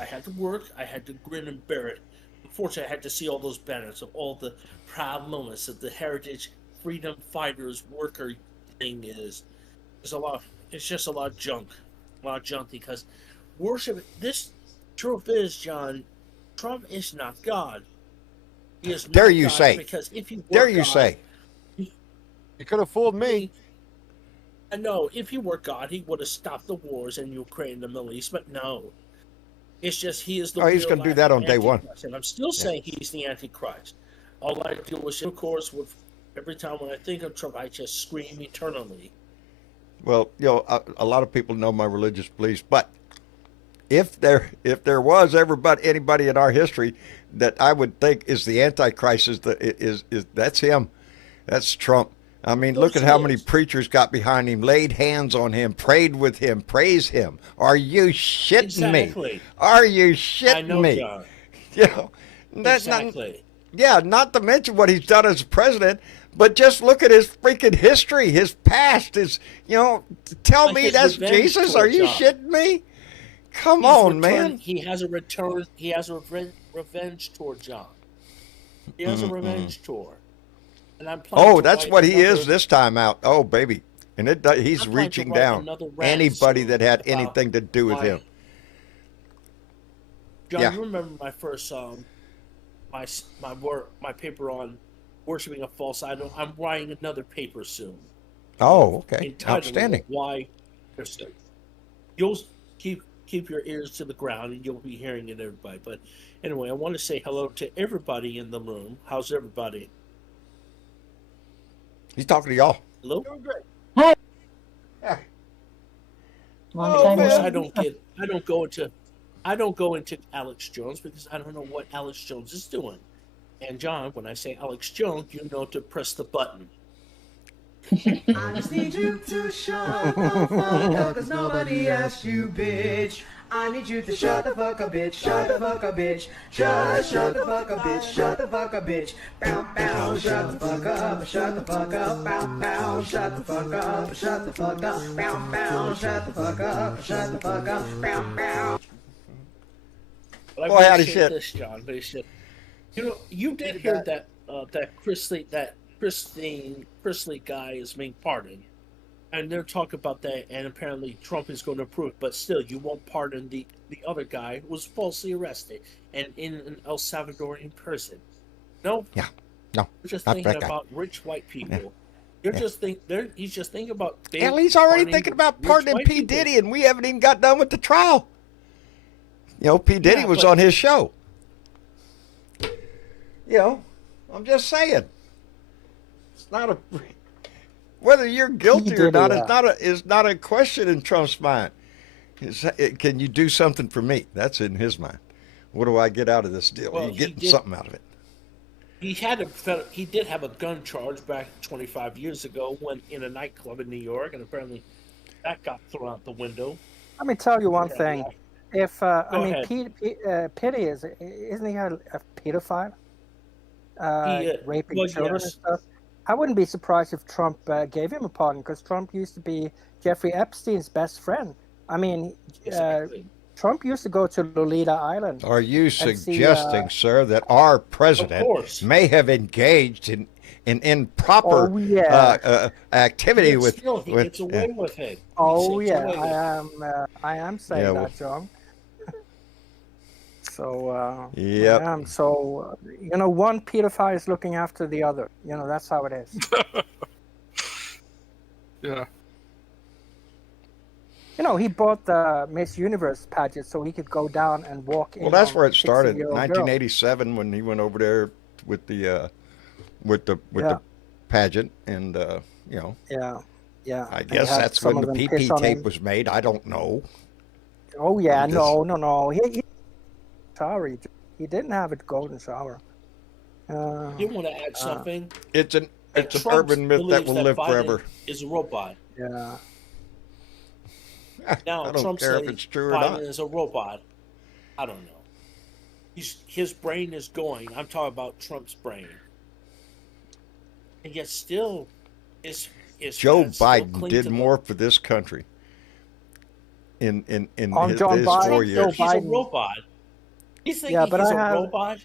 had to work, I had to grin and bear it. Unfortunately, I had to see all those banners of all the proud moments that the Heritage Freedom Fighters worker thing is. It's just a lot of junk. A lot of junk because worship, this truth is, John, Trump is not God. He is not Dare you God say? Because if he were Dare you God, say? You could have fooled me. I know, if he were God, he would have stopped the wars in Ukraine and the Middle East, but no. It's just he is the he's going to do that on day one. And I'm still saying he's the Antichrist. All I do is, of course, every time when I think of Trump, I just scream eternally. Well, a lot of people know my religious beliefs, but if there was anybody in our history that I would think is the Antichrist, is that's him. That's Trump. I mean, look at how many preachers got behind him, laid hands on him, prayed with him, praised him. Are you shitting me? Are you shitting I know, me? John. Exactly. Not to mention what he's done as president, but just look at his freaking history, his past, tell me that's Jesus. Are you shitting me? Come on, man. He has a return. He has a revenge tour, John. He has a revenge tour. And I'm that's what he is this time out. Oh, baby. And he's reaching down anybody that had anything to do with him. John, you remember my first my paper on worshiping a false idol. I'm writing another paper soon. Oh, okay. Entitled Outstanding. Why they're sick. You'll keep your ears to the ground and you'll be hearing it, everybody. But anyway, I want to say hello to everybody in the room. How's everybody? He's talking to y'all. Hello? Doing great. Long Oh, time man. Of course, no I don't go into Alex Jones because I don't know what Alex Jones is doing. And John, when I say Alex Jones, you know to press the button. I just need you to shut the fuck up, cause nobody asked you, bitch. I need you to shut the fuck up, bitch. Shut the fuck up, bitch. Shut the fuck up, bitch. Shut the fuck up, bitch. Bow, bow, shut the fuck up. Shut the fuck up. Bow, bow, shut the fuck up. Shut the fuck up. Bow, bow, shut the fuck up. Shut the fuck up. Bow, bow. But I Boy, howdy appreciate shit. this, John. But it's just, you know, you did hear that Chrisley guy is being pardoned, and they're talking about that, and apparently Trump is going to approve. But still, you won't pardon the other guy who was falsely arrested and in an El Salvadorian prison. No. Yeah. No. You're just not thinking that guy. about rich white people. Yeah. You're Yeah. just he's just thinking about. Hell, he's already pardoning thinking about rich pardoning white P. people. Diddy, and we haven't even got done with the trial. You know, P. Diddy Yeah, was but- on his show. You know, I'm just saying. It's not a whether you're guilty or did, not. yeah. It's not a question in Trump's mind. Can you do something for me? That's in his mind. What do I get out of this deal? Well, You he getting did- something out of it? He did have a gun charge back 25 years ago when in a nightclub in New York, and apparently that got thrown out the window. Let me tell you one thing. If Go ahead. Petty isn't he a pedophile? He, Raping well, children yes. and stuff. I wouldn't be surprised if Trump gave him a pardon, because Trump used to be Jeffrey Epstein's best friend. I mean, Exactly. Trump used to go to Lolita Island. Are you see, suggesting, sir, that our president course. may have engaged in improper Oh, yeah. activity But with? still, he with gets away with it. Oh He gets yeah, away with it. I am saying Yeah, that, John. So Yep. I am. So one pedophile is looking after the other. That's how it is. Yeah. He bought the Miss Universe pageant so he could go down and walk in. Well, that's on where it started. 16-year-old girl. 1987, when he went over there with the Yeah. pageant, and Yeah. I And guess had that's some when of the them piss PP on tape him. was made. I don't know. Oh yeah, This- no. He shower. He didn't have a golden shower. You want to add something? It's an Trump urban myth that believes will live Biden forever. Is a robot. Yeah. Now I don't Trump care says if it's true or Biden not. is a robot. I don't know. His brain is going. I'm talking about Trump's brain, and yet still, is Joe still Biden cling did to more for this country in On his John Biden, 4 The, years. Joe he's a Biden. robot. He's thinking Yeah, but he's I a have- robot.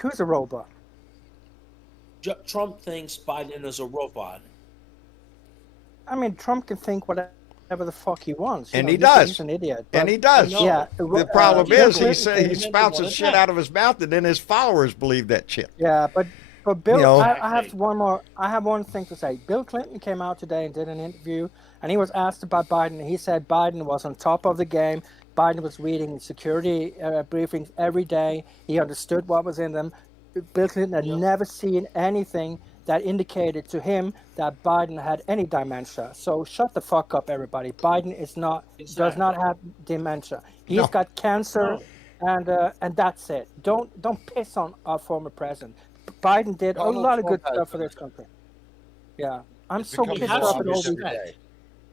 Who's a robot? Trump thinks Biden is a robot. I mean, Trump can think whatever the fuck he wants. And know, he you think does. He's an idiot. And but- he does. No. Yeah. The problem Bill is, Clinton he spouts his shit out of his mouth, and then his followers believe that shit. Yeah, but Bill, You know- I have one more. I have one thing to say. Bill Clinton came out today and did an interview, and he was asked about Biden. And he said Biden was on top of the game. Biden was reading security briefings every day. He understood what was in them. Bill Clinton had never seen anything that indicated to him that Biden had any dementia. So shut the fuck up, everybody. Biden does not have dementia. He's No. got cancer, and that's it. Don't piss on our former president. Biden did Donald a lot of good Trump has stuff for this country. Yeah, I'm It's so become pissed has off some at all obvious these. every day.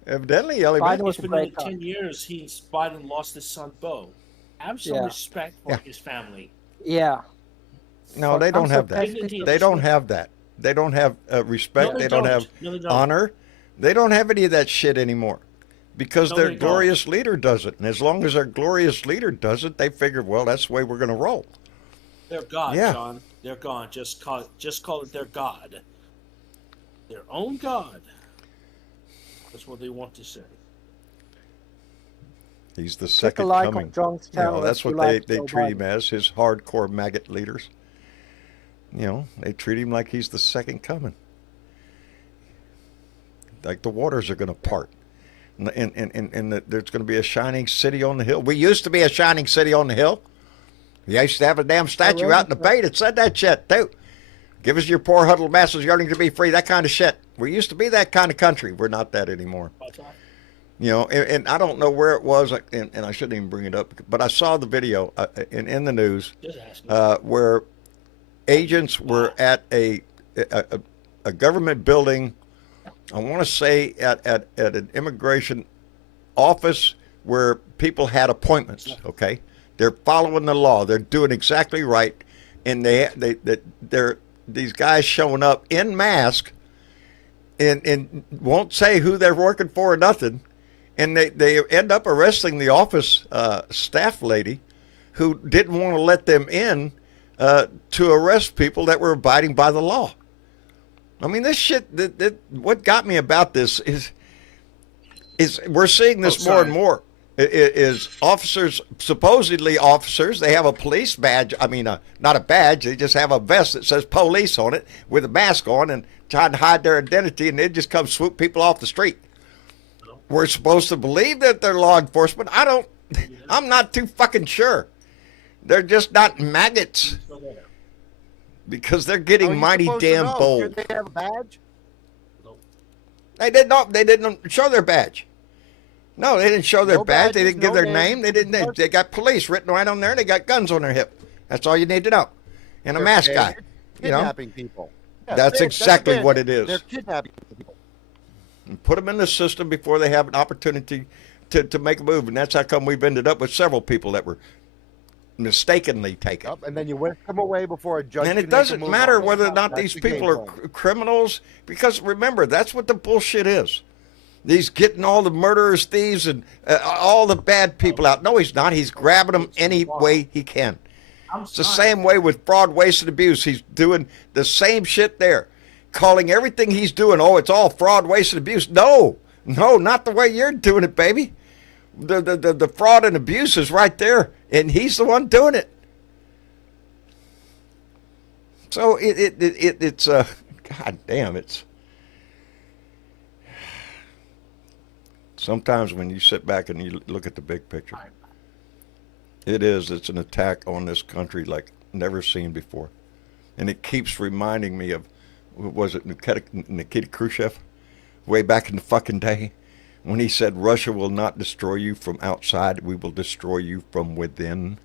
Evidently, Ellie, Biden man. was It's a been in great guy. 10 years since Biden lost his son Beau. Have some Yeah. respect for Yeah. his family. Yeah. No, they don't I'm so have that. pissed. They don't have that. They don't have respect. No, they don't have No, they don't. honor. They don't have any of that shit anymore, because No, their they don't. glorious leader does it. And as long as their glorious leader does it, they figure, well, that's the way we're going to roll. They're God, Yeah. John. They're God. Just call it their God. Their own God. That's what they want to say. He's the Click a second like coming. on John's You know, channel. that's if you what like they Joe treat him Biden. as, his hardcore maggot leaders. You know, they treat him like he's the second coming. Like the waters are going to part. And there's going to be a shining city on the hill. We used to be a shining city on the hill. We used to have a damn statue out in the bay that said that shit, too. Give us your poor huddled masses yearning to be free, that kind of shit. We used to be that kind of country. We're not that anymore. You know, and I don't know where it was, and I shouldn't even bring it up, but I saw the video in the news where agents were at a government building, I want to say at an immigration office where people had appointments, okay? They're following the law. They're doing exactly right. And they're these guys showing up in mask and won't say who they're working for or nothing. And they end up arresting the office staff lady who didn't want to let them in to arrest people that were abiding by the law. I mean, this shit, what got me about this is we're seeing this more and more. Is officers, supposedly officers, they have a police badge. I mean, not a badge. They just have a vest that says police on it with a mask on and trying to hide their identity, and they just come swoop people off the street. We're supposed to believe that they're law enforcement. I'm not too fucking sure. They're just not maggots because they're getting mighty damn bold. Did they have a badge? They didn't show their badge. No, they didn't show their No badge. They badges, didn't give no their names, name. They got police written right on there, and they got guns on their hip. That's all you need to know. And a mask guy. You know, Kidnapping people. Yeah, that's exactly again, what it is. They're kidnapping people. And put them in the system before they have an opportunity to make a move. And that's how come we've ended up with several people that were mistakenly taken. Yep, and then you whisk them away before a judge. And it can make a doesn't move matter on them. whether or not That's these the people game are plan. criminals, because remember, that's what the bullshit is. He's getting all the murderers, thieves, and all the bad people out. No, he's not. He's grabbing them any way he can. It's the same way with fraud, waste, and abuse. He's doing the same shit there, calling everything he's doing, oh, it's all fraud, waste, and abuse. No, not the way you're doing it, baby. The fraud and abuse is right there, and he's the one doing it. So it's God damn, it's sometimes when you sit back and you look at the big picture, it's an attack on this country like never seen before. And it keeps reminding me of, was it Nikita Khrushchev way back in the fucking day when he said, Russia will not destroy you from outside, we will destroy you from within.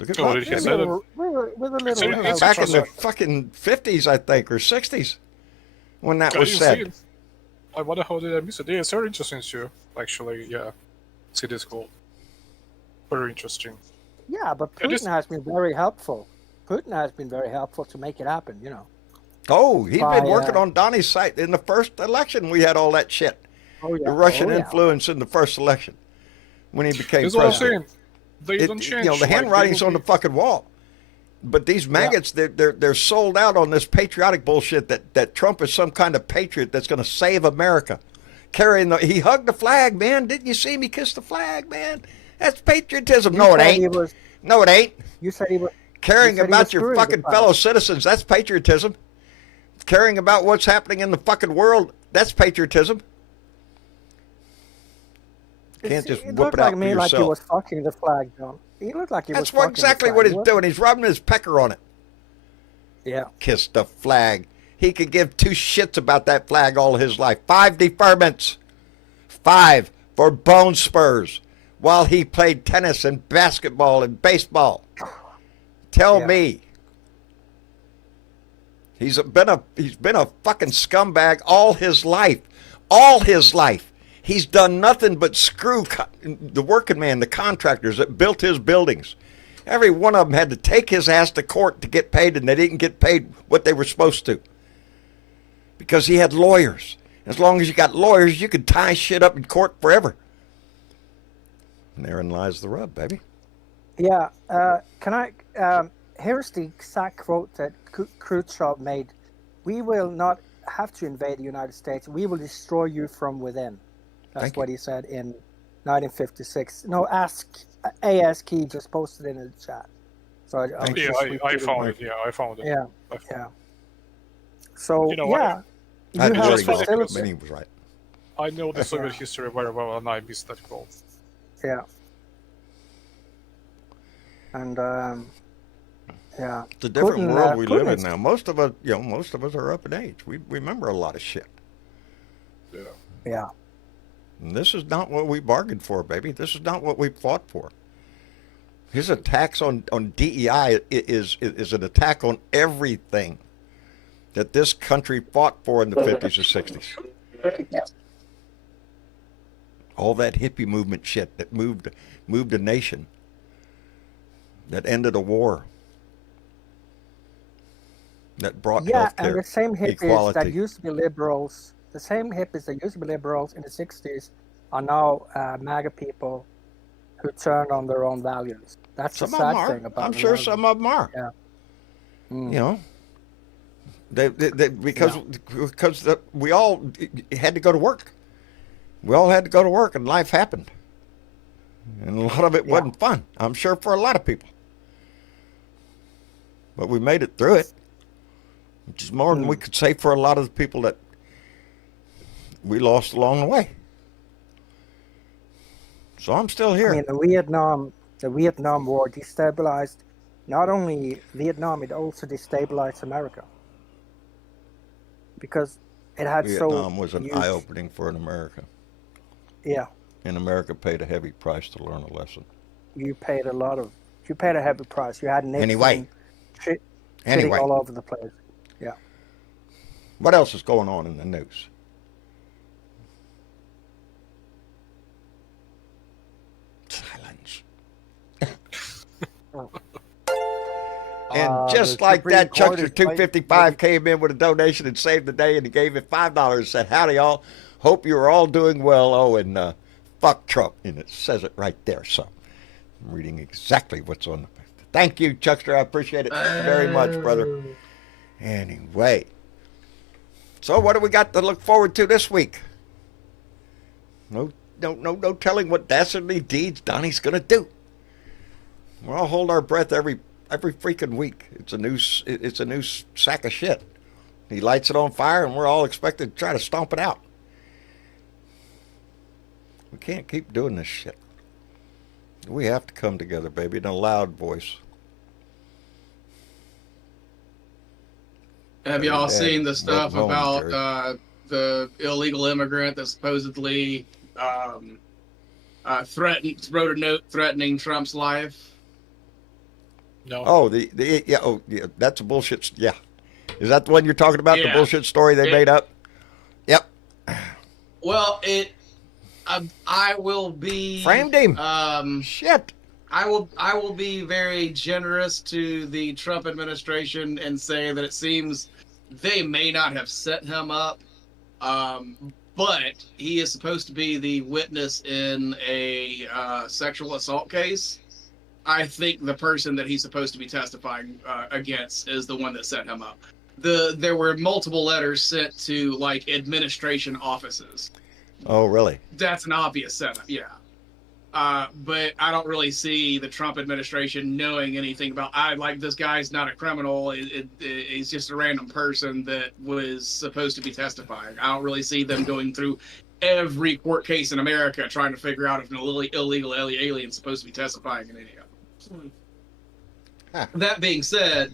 Look at Oh, did he say that? With a little It's back in the interesting. fucking 50s, I think, or 60s when that I was didn't said. see it. I wonder how did I miss it? Yeah, it's very interesting too. Actually, yeah. See this cool. Very interesting. Yeah, but It is- Putin has been very helpful. Putin has been very helpful to make it happen, you know. Oh, he's By, been working on Donnie's site. In the first election, we had all that shit. Oh, yeah. The Russian Oh, yeah. influence in the first election when he became That's what I'm president. saying. They don't change. You know, the handwriting's on the fucking wall. But these maggots, they're sold out on this patriotic bullshit that Trump is some kind of patriot that's going to save America. He hugged the flag, man. Didn't you see him? He kissed the flag, man. That's patriotism. No, it ain't. No, it ain't. You said he was Caring you said he about was your screwing the fucking flag. fellow citizens, that's patriotism. Caring about what's happening in the fucking world, that's patriotism. Can't just It whip looked it out like for me like he yourself. was fucking the flag, John. He looked like he That's was fucking exactly the what flag. he's doing. He's rubbing his pecker on it. Yeah. Kiss the flag. He could give two shits about that flag all his life. 5 deferments. 5 for bone spurs while he played tennis and basketball and baseball. Tell Yeah. me. He's been a fucking scumbag all his life. All his life. He's done nothing but screw the working man, the contractors that built his buildings. Every one of them had to take his ass to court to get paid, and they didn't get paid what they were supposed to. Because he had lawyers. As long as you got lawyers, you could tie shit up in court forever. And therein lies the rub, baby. Yeah. Here's the exact quote that Khrushchev made. We will not have to invade the United States. We will destroy you from within. That's Thank what you. he said in 1956. No, ASK just posted in the chat. So I was Yeah, just I repeating found it. it. Yeah, I found it. Yeah, yeah. So You know what? yeah, I had you to have a read it all. facility. Many was right. I know the Soviet Yeah. history very well, and I missed that quote. Yeah. And yeah, It's a different Putin, world we live Putin in is- now. Most of us are up in age. We remember a lot of shit. Yeah. Yeah. And this is not what we bargained for, baby. This is not what we fought for. His attacks on DEI is an attack on everything that this country fought for in the 50s or 60s. All that hippie movement shit that moved a nation, that ended a war, that brought Yeah, health care, and the same hippies equality. that used to be liberals, in the 60s are now MAGA people who turn on their own values. That's the Some of them sad are. thing about I'm it. sure some of them are. Yeah. You know, because we all had to go to work. We all had to go to work, and life happened, and a lot of it wasn't fun. I'm sure for a lot of people, but we made it through it, which is more than we could say for a lot of the people that we lost along the way. So I'm still here. I mean, the Vietnam War destabilized not only Vietnam, it also destabilized America. Because it had Vietnam was an huge- eye-opening for an America, Yeah, and America paid a heavy price to learn a lesson. you paid a heavy price. You had Nixon Anyway. shitting Anyway, all over the place. Yeah. what else is going on in the news? Silence. And just the like Supreme that, Court Chuckster is fighting- 255 came in with a donation and saved the day, and he gave it $5. Said, "Howdy, y'all. Hope you're all doing well." Oh, and fuck Trump, and it says it right there. So I'm reading exactly what's on the. Thank you, Chuckster. I appreciate it very much, brother. Anyway, so what do we got to look forward to this week? No telling what dastardly deeds Donnie's gonna do. We'll all hold our breath every freaking week. It's a new sack of shit. He lights it on fire, and we're all expected to try to stomp it out. We can't keep doing this shit. We have to come together, baby, in a loud voice. Have y'all Dad, seen the stuff welcome home, about the illegal immigrant that supposedly wrote a note threatening Trump's life? No. Oh, yeah, that's a bullshit. Yeah, is that the one you're talking about? The Yeah. bullshit story they made up? Yep. Well, I will be Framed him. Shit. I will be very generous to the Trump administration and say that it seems they may not have set him up, but he is supposed to be the witness in a sexual assault case. I think the person that he's supposed to be testifying against is the one that set him up. There were multiple letters sent to like administration offices. Oh, really? That's an obvious setup, yeah. But I don't really see the Trump administration knowing anything about. This guy's not a criminal. He's just a random person that was supposed to be testifying. I don't really see them going through every court case in America trying to figure out if an illegal alien is supposed to be testifying in any of them. Huh. That being said,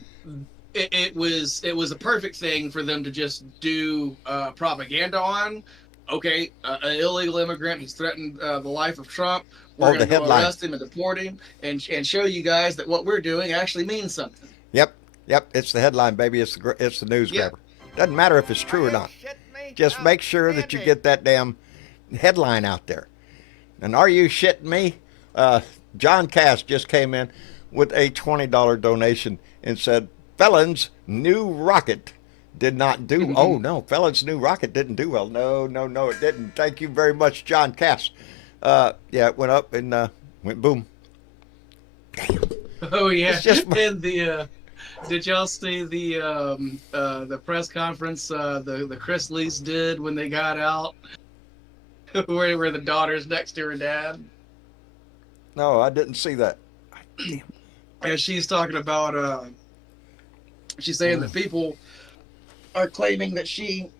it was a perfect thing for them to just do propaganda on. Okay, an illegal immigrant, he's threatened the life of Trump. We're going to go arrest him and deport him and show you guys that what we're doing actually means something. Yep. It's the headline, baby. It's the news grabber. Doesn't matter if it's true or not. Just make sure that you get that damn headline out there. And are you shitting me? John Cass just came in with a $20 donation and said, "Felon's new rocket did not do." Oh no, Felon's new rocket didn't do well. No, it didn't. Thank you very much, John Cass. Yeah, it went up and went boom. Damn. Oh yeah, It's just and did y'all see the press conference the Chrisleys did when they got out? where the daughter's next to her dad. No, I didn't see that. And she's talking about, she's saying that people are claiming that she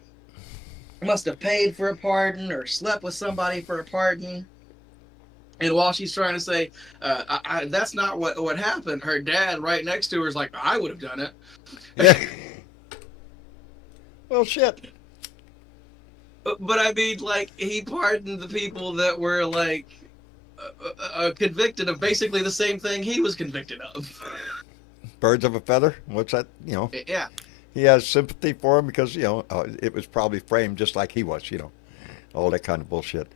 must have paid for a pardon or slept with somebody for a pardon. And while she's trying to say, that's not what happened, her dad right next to her is like, I would have done it. Yeah. Well, shit. But I mean, like, he pardoned the people that were, like, convicted of basically the same thing he was convicted of. Birds of a feather? What's that? You know? Yeah. He has sympathy for him because, you know, it was probably framed just like he was, you know. All that kind of bullshit.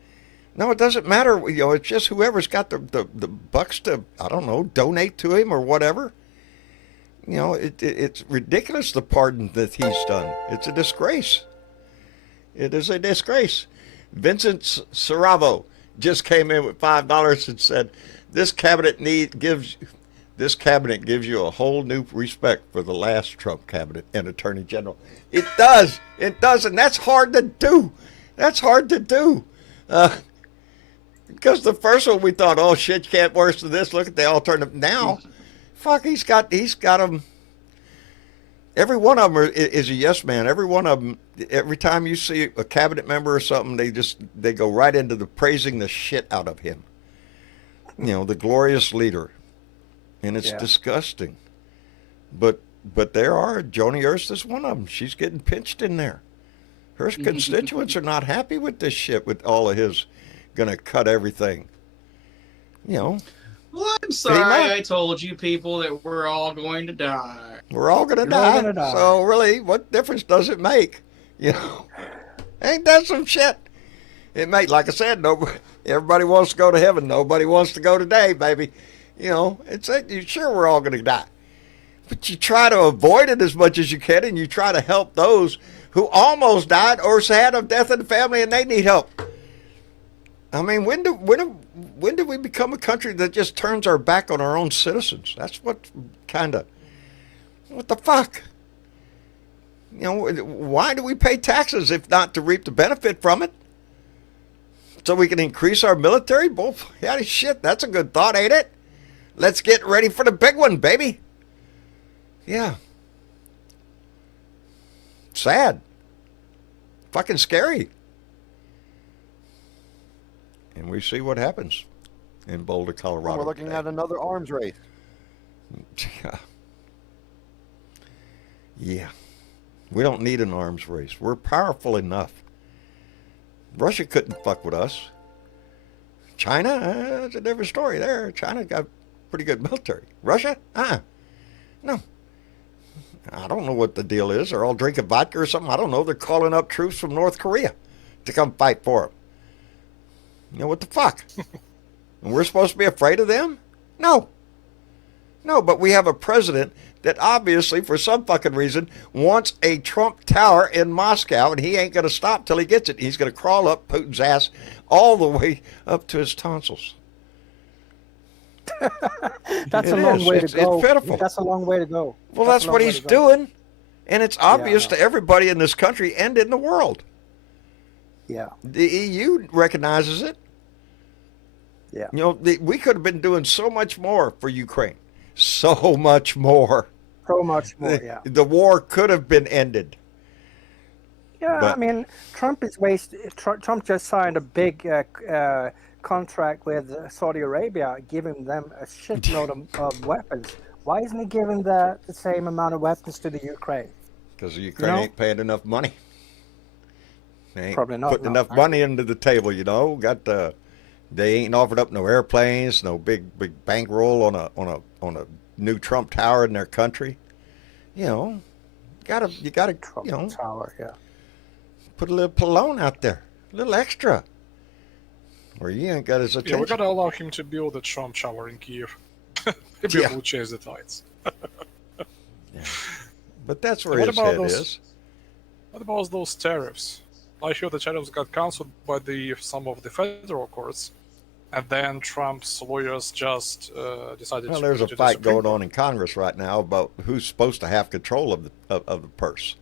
No, it doesn't matter. You know, it's just whoever's got the bucks to, I don't know, donate to him or whatever. You know, it's ridiculous, the pardon that he's done. It's a disgrace. It is a disgrace. Vincent Saravo just came in with $5 and said, this cabinet gives you a whole new respect for the last Trump cabinet and Attorney General. It does. It does, and that's hard to do. That's hard to do. Because the first one we thought, oh shit, you can't worse than this. Look at the alternative. Now, fuck, he's got them. Every one of them is a yes man. Every one of them, every time you see a cabinet member or something, they go right into the praising the shit out of him. You know, the glorious leader. And it's disgusting. But there are, Joni Ernst is one of them. She's getting pinched in there. Her constituents are not happy with this shit, with all of his gonna cut everything. You know. Well, I'm sorry I told you people that we're all going to die. We're all gonna die. So really, what difference does it make? You know, ain't that some shit? It may, like I said, everybody wants to go to heaven. Nobody wants to go today, baby. You know, sure we're all gonna die, but you try to avoid it as much as you can, and you try to help those who almost died or had a death in the family and they need help. I mean, when do we become a country that just turns our back on our own citizens? That's what the fuck? You know, why do we pay taxes if not to reap the benefit from it? So we can increase our military? Bull, yeah, shit, that's a good thought, ain't it? Let's get ready for the big one, baby. Yeah. Sad. Fucking scary. And we see what happens in Boulder, Colorado. We're looking at another arms race. Yeah. Yeah. We don't need an arms race. We're powerful enough. Russia couldn't fuck with us. China, that's a different story there. China got pretty good military. Russia? No. I don't know what the deal is. They're all drinking vodka or something. I don't know. They're calling up troops from North Korea to come fight for them. You know, what the fuck? And we're supposed to be afraid of them? No, but we have a president that obviously, for some fucking reason, wants a Trump Tower in Moscow, and he ain't going to stop till he gets it. He's going to crawl up Putin's ass all the way up to his tonsils. That's a long way to go. It's pitiful. That's a long way to go. Well, that's what he's doing, and it's obvious to everybody in this country and in the world. Yeah. The EU recognizes it. Yeah. You know, we could have been doing so much more for Ukraine. So much more. So much more, yeah. The war could have been ended. Yeah, I mean, Trump just signed a big contract with Saudi Arabia, giving them a shitload of weapons. Why isn't he giving the same amount of weapons to the Ukraine? Because the Ukraine ain't paying enough money. They ain't Probably not. putting enough money into the table, you know. They ain't offered up no airplanes, no big bankroll on a new Trump Tower in their country. You know, you gotta Trump you know, Tower, yeah. put a little Pallone out there, a little extra, or you ain't got his attention. Yeah, we gotta allow him to build a Trump Tower in Kiev. Maybe we'll change the tides. Yeah. But that's where his head is. What about those tariffs? I hear the tariffs got cancelled by some of the federal courts, and then Trump's lawyers just decided to. Well, there's a fight going on in Congress right now about who's supposed to have control of the purse.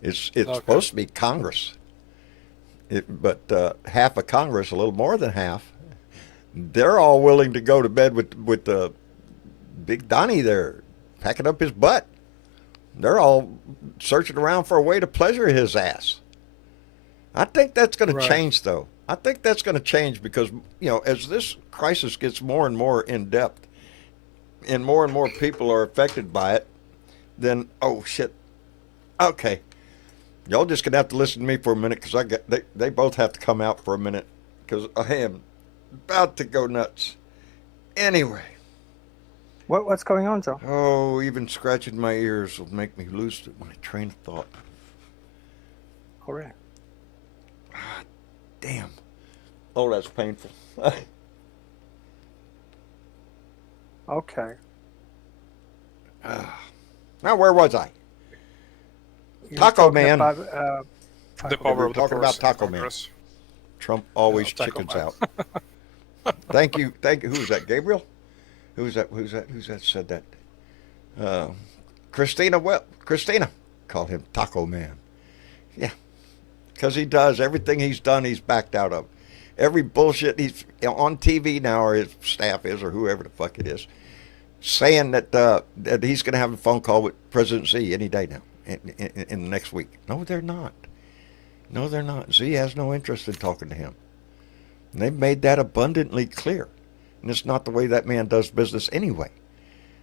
It's supposed to be Congress. but half of Congress, a little more than half, they're all willing to go to bed with Big Donnie there, packing up his butt. They're all searching around for a way to pleasure his ass. I think that's going to change, though. I think that's going to change because, as this crisis gets more and more in depth and more people are affected by it, then, oh, shit. Okay. Y'all just going to have to listen to me for a minute because they both have to come out for a minute because I am about to go nuts. Anyway. What's going on, Joe? Oh, even scratching my ears will make me lose my train of thought. All right. Ah, damn. Oh, that's painful. Okay. Now, where was I? Taco Man. The power of the talking about purse in Taco Man. Congress. Trump always Taco chickens Man. out. Thank you. Who was that? Gabriel? Who's that said that? Christina called him Taco Man. Yeah. Because he does. Everything he's done, he's backed out of. Every bullshit he's on TV now, or his staff is, or whoever the fuck it is, saying that he's going to have a phone call with President Xi any day now, in the next week. No, they're not. No, they're not. Xi has no interest in talking to him. And they've made that abundantly clear. And it's not the way that man does business anyway.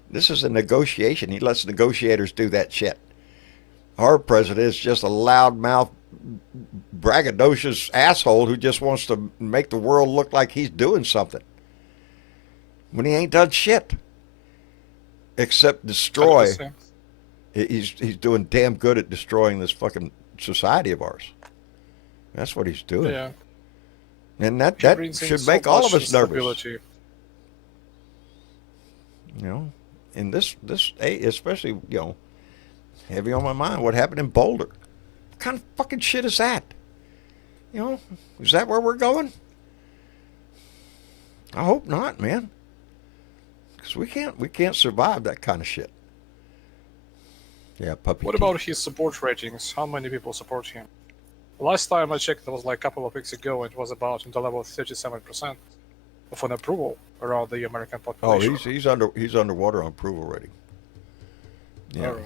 This is a negotiation. He lets negotiators do that shit. Our president is just a loudmouth, braggadocious asshole who just wants to make the world look like he's doing something when he ain't done shit except destroy. He's doing damn good at destroying this fucking society of ours. That's what he's doing. Yeah. And that should make all of us nervous. In this especially, heavy on my mind, what happened in Boulder. What kind of fucking shit is that? Is that where we're going? I hope not, man. Because we can't survive that kind of shit. Yeah, puppy. What about his support ratings? How many people support him? Last time I checked, it was like a couple of weeks ago. It was about in the level of 37% of an approval around the American population. Oh, he's underwater on approval rating. Yeah. All right.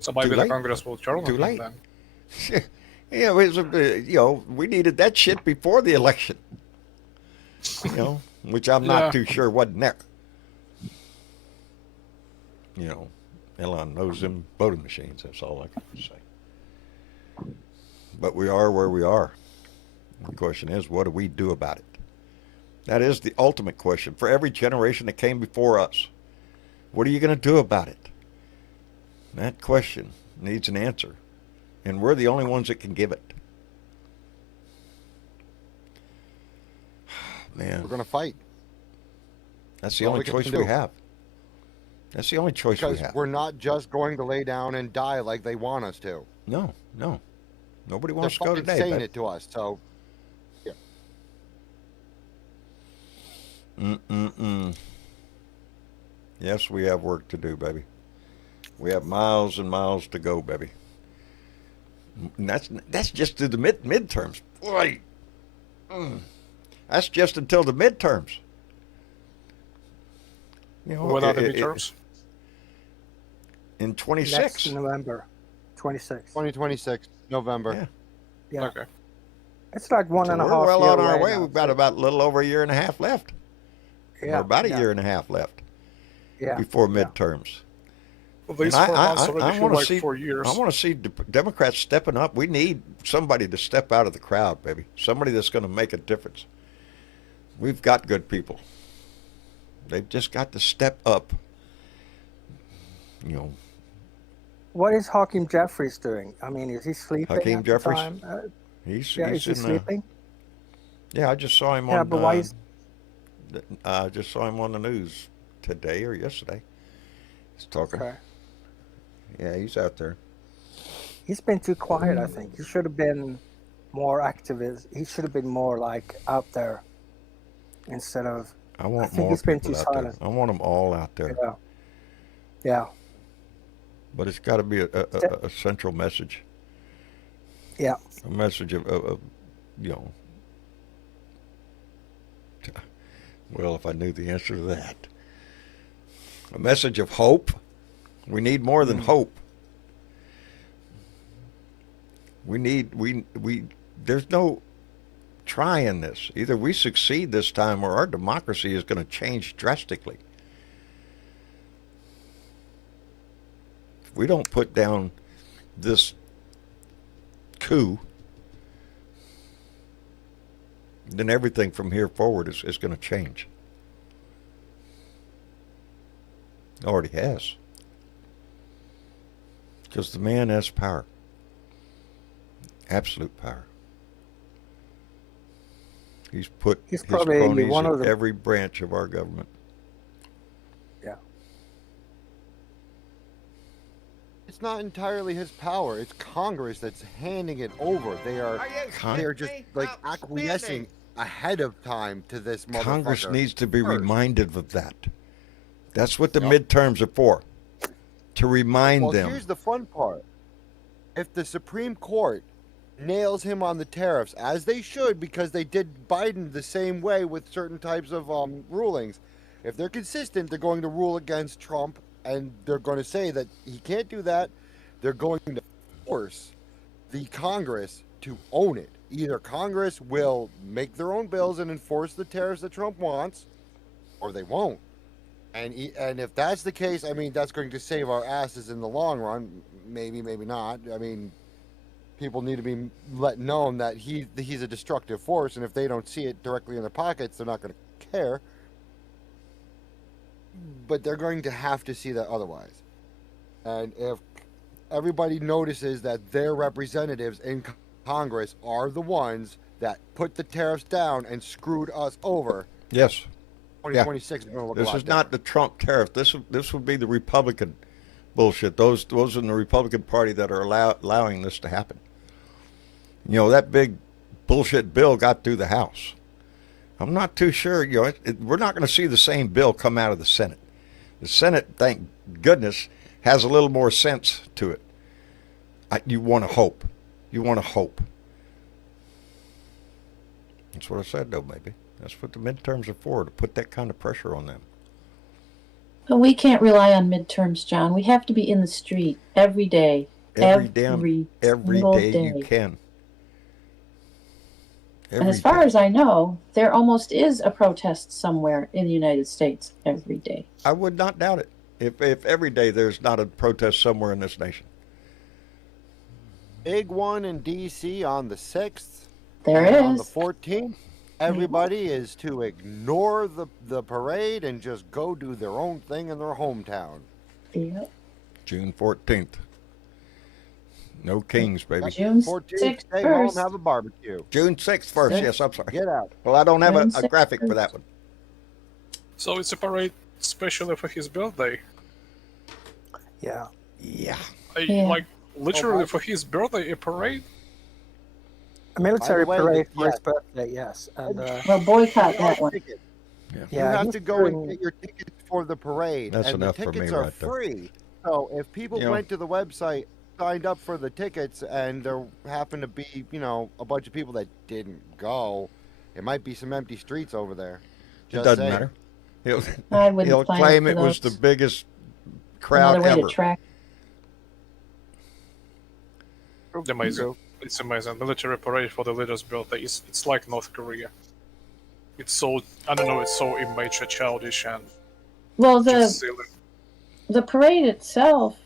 So maybe the Congress will turn on him then. Yeah, we needed that shit before the election. Which I'm not too sure wasn't there. Elon knows them voting machines. That's all I can say. But we are where we are. The question is, what do we do about it? That is the ultimate question for every generation that came before us. What are you going to do about it? That question needs an answer. And we're the only ones that can give it. Man. We're going to fight. That's the only choice we have. That's the only choice we have. Because we're not just going to lay down and die like they want us to. No. Nobody wants to go today. They're saying it to us, so... Yeah. Yes, we have work to do, baby. We have miles and miles to go, baby. And that's just through the midterms. Boy. That's just until the midterms. Without the midterms? In 26. Next November. 26. 2026, November. Yeah. Okay. It's like one and a half We're well year on our away way. now. We've got about a little over a year and a half left. Yeah. Or about a year and a half left. Yeah. Before midterms. Well, these 4 months already feel like see, 4 years. I want to see Democrats stepping up. We need somebody to step out of the crowd, baby. Somebody that's going to make a difference. We've got good people. They've just got to step up. What is Hakeem Jeffries doing? I mean, is he sleeping? Hakeem at Jeffries? The time? He's is he sleeping? Yeah, I just saw him Yeah, on. but why is... I just saw him on the news today or yesterday. He's talking. Okay. Yeah, he's out there. He's been too quiet, I think. He should have been more activist. He should have been more like out there instead of... I want think more he's been people too out silent. there. I want them all out there. Yeah. But it's got to be a central message. Yeah. A message of well, if I knew the answer to that. A message of hope. We need more than hope. There's no trying this. Either we succeed this time or our democracy is going to change drastically. If we don't put down this coup, then everything from here forward is going to change. It already has. Because the man has power. Absolute power. He's put his cronies in every branch of our government. Yeah. It's not entirely his power. It's Congress that's handing it over. They're just like acquiescing ahead of time to this motherfucker. Congress needs to be reminded of that. That's what the midterms are for. To remind them. Here's the fun part. If the Supreme Court nails him on the tariffs, as they should, because they did Biden the same way with certain types of rulings, if they're consistent, they're going to rule against Trump, and they're going to say that he can't do that. They're going to force the Congress to own it. Either Congress will make their own bills and enforce the tariffs that Trump wants, or they won't. And if that's the case, I mean, that's going to save our asses in the long run. Maybe, maybe not. I mean, people need to be let known that he's a destructive force, and if they don't see it directly in their pockets, they're not going to care. But they're going to have to see that otherwise. And if everybody notices that their representatives in Congress are the ones that put the tariffs down and screwed us over. Yes. 2026 is going to look a lot This is not the Trump tariff. This would be the Republican bullshit. Those in the Republican Party that are allowing this to happen. You know, that big bullshit bill got through the House. I'm not too sure. You know, we're not going to see the same bill come out of the Senate. The Senate, thank goodness, has a little more sense to it. You want to hope. You want to hope. That's what I said, though, baby. That's what the midterms are for, to put that kind of pressure on them. But we can't rely on midterms, John. We have to be in the street every day. Every day you can. And as far as I know, there almost is a protest somewhere in the United States every day. I would not doubt it. If every day there's not a protest somewhere in this nation. Big one in D.C. on the 6th. There it is. On the 14th. Everybody is to ignore the parade and just go do their own thing in their hometown. Yep. June 14th. No kings, baby. June 14th, stay home, have a barbecue. June 6th first, yes, I'm sorry. Get out. Well, I don't have a graphic for that one. So it's a parade especially for his birthday. Yeah. Yeah. Like, literally for his birthday, a parade? A military parade for his birthday, yes. And, well, boycott that one. Yeah. You have to go and get your tickets for the parade. That's and enough the for me tickets are right there. free. So if people went to the website, signed up for the tickets, and there happened to be, a bunch of people that didn't go, it might be some empty streets over there. It doesn't matter. He'll claim it was the biggest crowd ever. Amazing. It's amazing. Military parade for the leader's birthday. It's like North Korea. It's so, I don't know, it's so immature, childish, and just silly. The parade itself,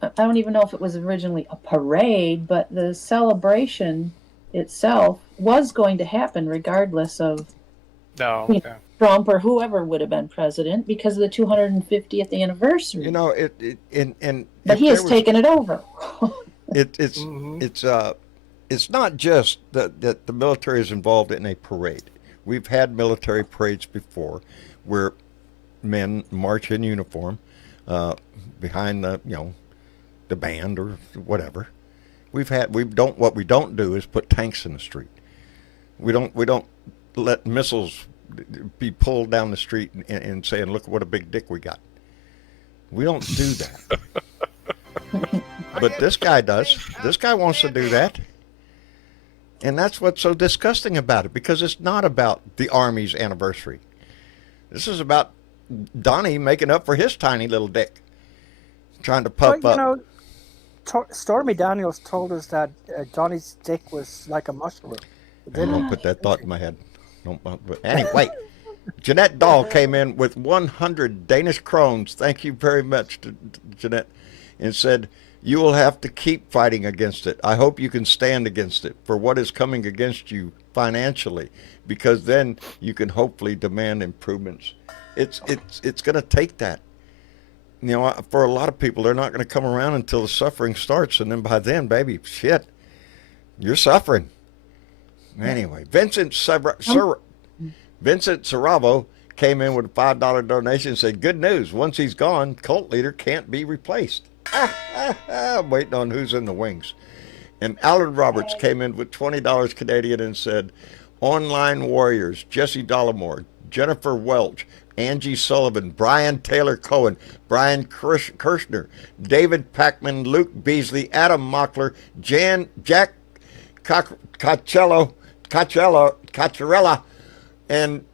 I don't even know if it was originally a parade, but the celebration itself was going to happen regardless of Trump or whoever would have been president because of the 250th anniversary. But he has taken it over. It's not just that the military is involved in a parade. We've had military parades before where men march in uniform behind the band or whatever. What we don't do is put tanks in the street. We don't let missiles be pulled down the street and saying, look what a big dick we got. We don't do that. But this guy does. This guy wants to do that. And that's what's so disgusting about it, because it's not about the Army's anniversary. This is about Donnie making up for his tiny little dick, trying to puff But, you up. know, Stormy Daniels told us that Johnny's dick was like a mushroom. Don't put that thought in my head. But anyway, Jeanette Dahl came in with 100 Danish krones. Thank you very much, Jeanette, and said, "You will have to keep fighting against it. I hope you can stand against it for what is coming against you financially, because then you can hopefully demand improvements." It's going to take that. You know, for a lot of people, they're not going to come around until the suffering starts, and then by then, baby, shit, you're suffering. Anyway, Vincent Saravo came in with a $5 donation and said, "Good news. Once he's gone, cult leader can't be replaced." I'm waiting on who's in the wings. And Alan Roberts came in with $20 Canadian and said, "Online warriors, Jesse Dollamore, Jennifer Welch, Angie Sullivan, Brian Taylor Cohen, Brian Kirshner, David Packman, Luke Beasley, Adam Mockler, Jack Cacciarella, and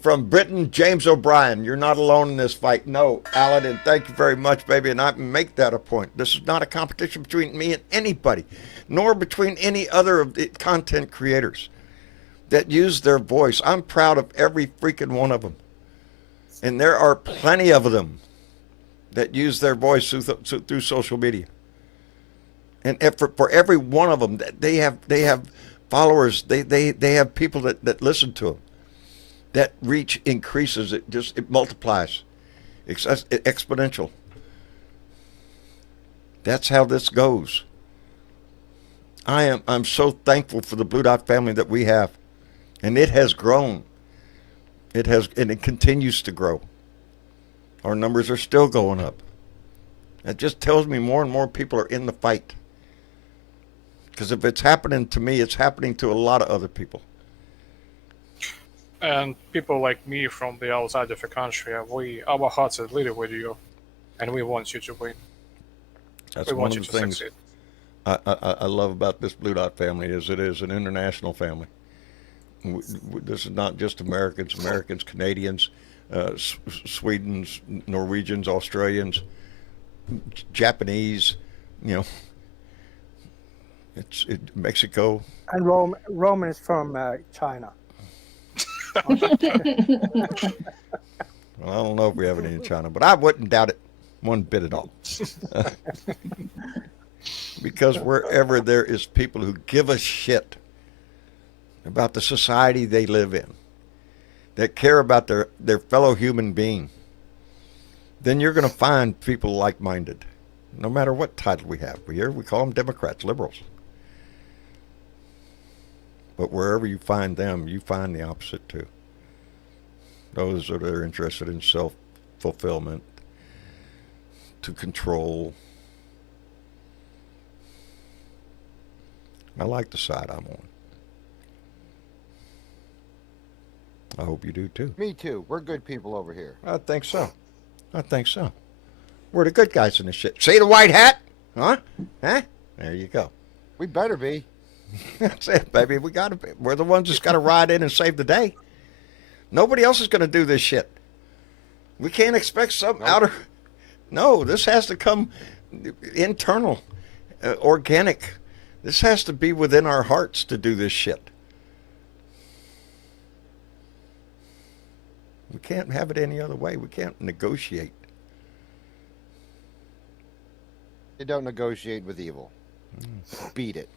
from Britain, James O'Brien. You're not alone in this fight." No, Alan, and thank you very much, baby, and I make that a point. This is not a competition between me and anybody, nor between any other of the content creators that use their voice. I'm proud of every freaking one of them. And there are plenty of them that use their voice through social media. And for every one of them, they have followers. They have people that listen to them. That reach increases. It multiplies. It's exponential. That's how this goes. I'm so thankful for the Blue Dot family that we have, and it has grown. It continues to grow. Our numbers are still going up. That just tells me more and more people are in the fight. Because if it's happening to me, it's happening to a lot of other people. And people like me from the outside of the country, our hearts are really with you, and we want you to win. That's we one want of you the to things succeed. I love about this Blue Dot family is it is an international family. This is not just Americans, Canadians, Swedes, Norwegians, Australians, Japanese, you know, Mexico. And Roman is from China. Well, I don't know if we have any in China, but I wouldn't doubt it one bit at all. Because wherever there is people who give a shit about the society they live in, that care about their fellow human being, then you're going to find people like-minded, no matter what title we have. We call them Democrats, liberals. But wherever you find them, you find the opposite too. Those that are interested in self-fulfillment, to control. I like the side I'm on. I hope you do too. Me too. We're good people over here. I think so. We're the good guys in this shit. See the white hat? Huh? There you go. We better be. That's it, baby. We're the ones that's got to ride in and save the day. Nobody else is going to do this shit. We can't expect something outer. No, this has to come internal, organic. This has to be within our hearts to do this shit. We can't have it any other way. We can't negotiate. You don't negotiate with evil. Beat it.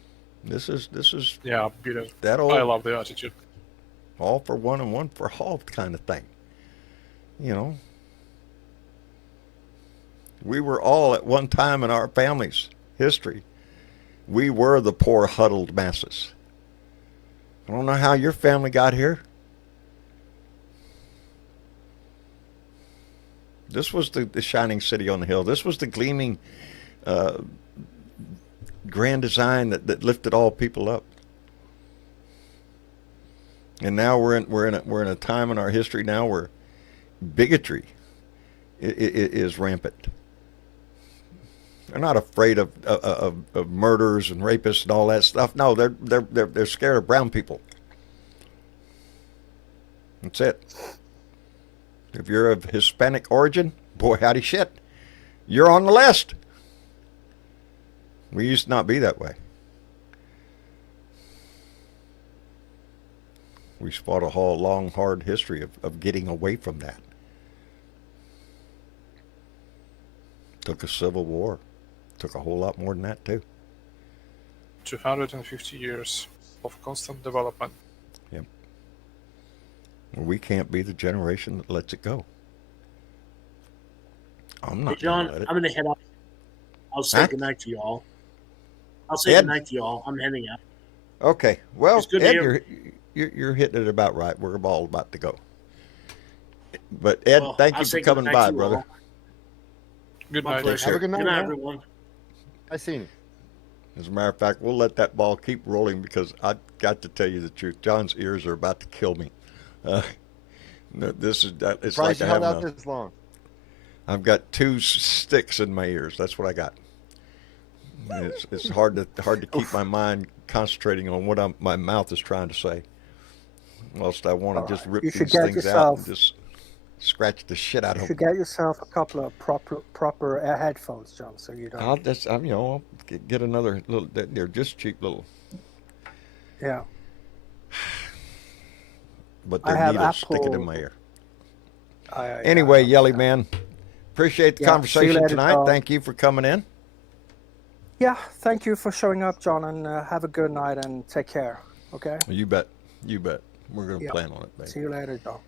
This is Yeah, beautiful. that old I love the attitude. all for one and one for all kind of thing. You know, we were all at one time in our family's history. We were the poor, huddled masses. I don't know how your family got here. This was the shining city on the hill. This was the gleaming grand design that lifted all people up. And now we're in a time in our history now where bigotry is rampant. They're not afraid of murders and rapists and all that stuff. No, they're scared of brown people. That's it. If you're of Hispanic origin, boy, howdy shit, you're on the list. We used to not be that way. We fought a whole long, hard history of getting away from that. Took a civil war. Took a whole lot more than that, too. 250 years of constant development. Yep. We can't be the generation that lets it go. I'm not. Hey, John, I'm going to head out. I'll say goodnight to y'all. I'll say goodnight to y'all. I'm heading out. Okay. Well, It's good Ed, to you're hitting it about right. We're all about to go. But Ed, Well, thank I'll you say for coming goodnight by, to you brother. all. Good My night. pleasure. Have a good night, man. everyone. I seen it. As a matter of fact, we'll let that ball keep rolling because I got to tell you the truth. John's ears are about to kill me. No, this is it's Surprised like you I held have out this long. I've got two sticks in my ears. That's what I got. It's hard to keep my mind concentrating on what my mouth is trying to say. Whilst I want to just rip You should these get things out and yourself- just scratch the shit out You of should them. get yourself a couple of proper headphones, John, so you don't. I'll get another little. They're just cheap little, Yeah. but I they're have needles sticking in Apple- my ear. I Anyway, Yelly man, appreciate the Yeah, see you conversation later, tonight. John. Thank you for coming in. Yeah, thank you for showing up, John, and have a good night and take care. Okay. You bet. You bet. We're gonna Yeah. plan on it, baby. See you later, John.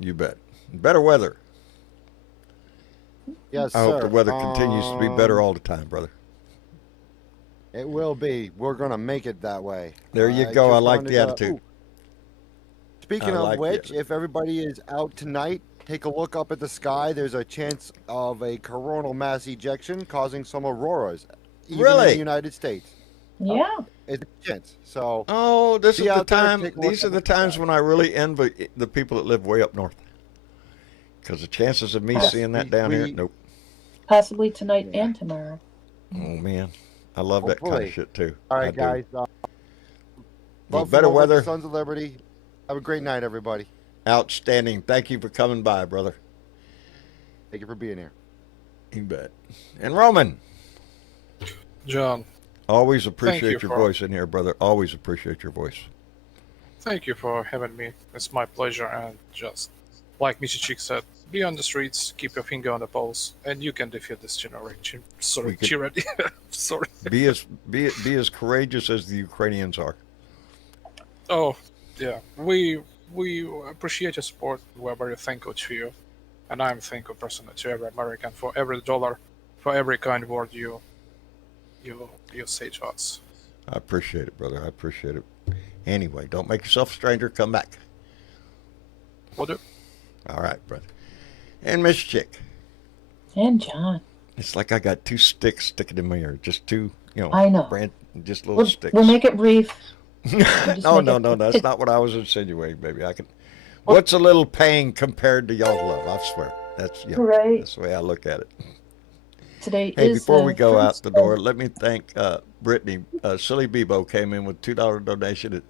You bet. Better weather. Yes, I sir. hope the weather continues to be better all the time, brother. It will be. We're gonna make it that way. There you go. just I like wanted the to- attitude. Speaking I of like the which, attitude. if everybody is out tonight, take a look up at the sky. There's a chance of a coronal mass ejection causing some auroras, even in Really? the United States. Yeah. It's a chance. So Oh, this Be is the out there, time. take a look These are at the the times sky. when I really envy the people that live way up north. Because the chances of me Yes, seeing that we- down here, we- nope. Possibly tonight Yeah. and tomorrow. Oh man, I love that kind Hopefully. of shit too. all I right, do. guys. Well, Love better from over at the weather, Sons of Liberty. Have a great night, everybody. outstanding. Thank you for coming by, brother. Thank you for being here. You bet. And Roman, John, always you appreciate your for- voice in here, brother. Always appreciate your voice. thank you for having me. It's my pleasure. And just like Mr. Chick said, be on the streets, keep your finger on the pulse, and you can defeat this generation. Sorry, We could- tyranny. Sorry. Be as courageous as the Ukrainians are. Oh, yeah. We appreciate your support we're very thankful to you, and I'm thankful personally to every American for every dollar, for every kind word you say to us. I appreciate it, brother. I appreciate it. Anyway, don't make yourself a stranger. Come back. Will do. All right, brother. And Miss Chick. And John. It's like I got two sticks sticking in my ear. Just two, I know. just little We'll, sticks. we'll make it brief. no, make no, it- that's not what I was insinuating, baby. What's a little pain compared to y'all's love? I swear. That's Right. That's the way I look at it. Today Hey, is before we go out first the door, let me thank Brittany. Silly Bebo came in with $2 donation.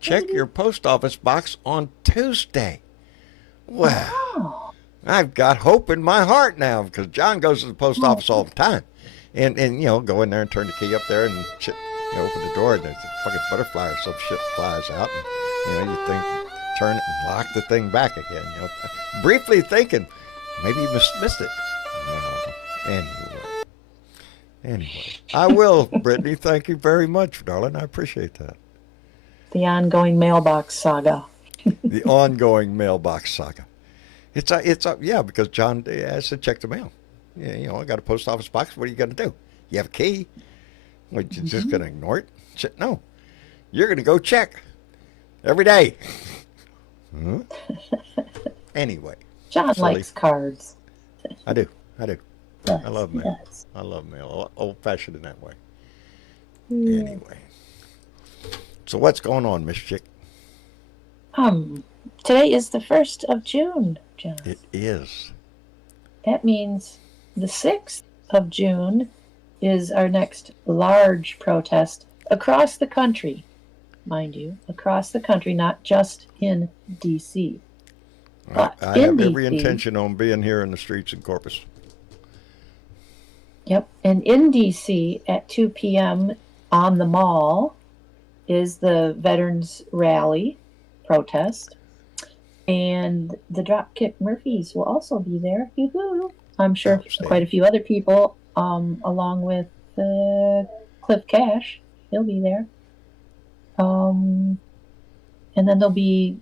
Check your post office box on Tuesday. Well, Oh, I've got hope in my heart now because John goes to the post office all the time, and go in there and turn the key up there and shit, open the door and there's a fucking butterfly or some shit flies out, and you think turn it and lock the thing back again. Briefly thinking maybe you missed it. No, anyway, I will, Brittany. Thank you very much, darling. I appreciate that. the ongoing mailbox saga. The ongoing mailbox saga. It's because John has to check the mail. Yeah, I got a post office box. What are you going to do? You have a key. What, you just going to ignore it? Shit, no. You're going to go check every day. Huh? Anyway, John Silly. likes cards. I do. I Yes, love mail. yes. I love mail. Old-fashioned in that way. Hmm. Anyway. So what's going on, Miss Chick? Today is the 1st of June, John. It is. That means the 6th of June is our next large protest across the country, mind you, across the country, not just in D.C. But I in have every D.C. intention on being here in the streets in Corpus. Yep, and in D.C. at 2 p.m. on the Mall is the Veterans Rally protest. And the Dropkick Murphys will also be there. Yoo-hoo. I'm sure quite a few other people, along with Cliff Cash. He'll be there. And then there'll be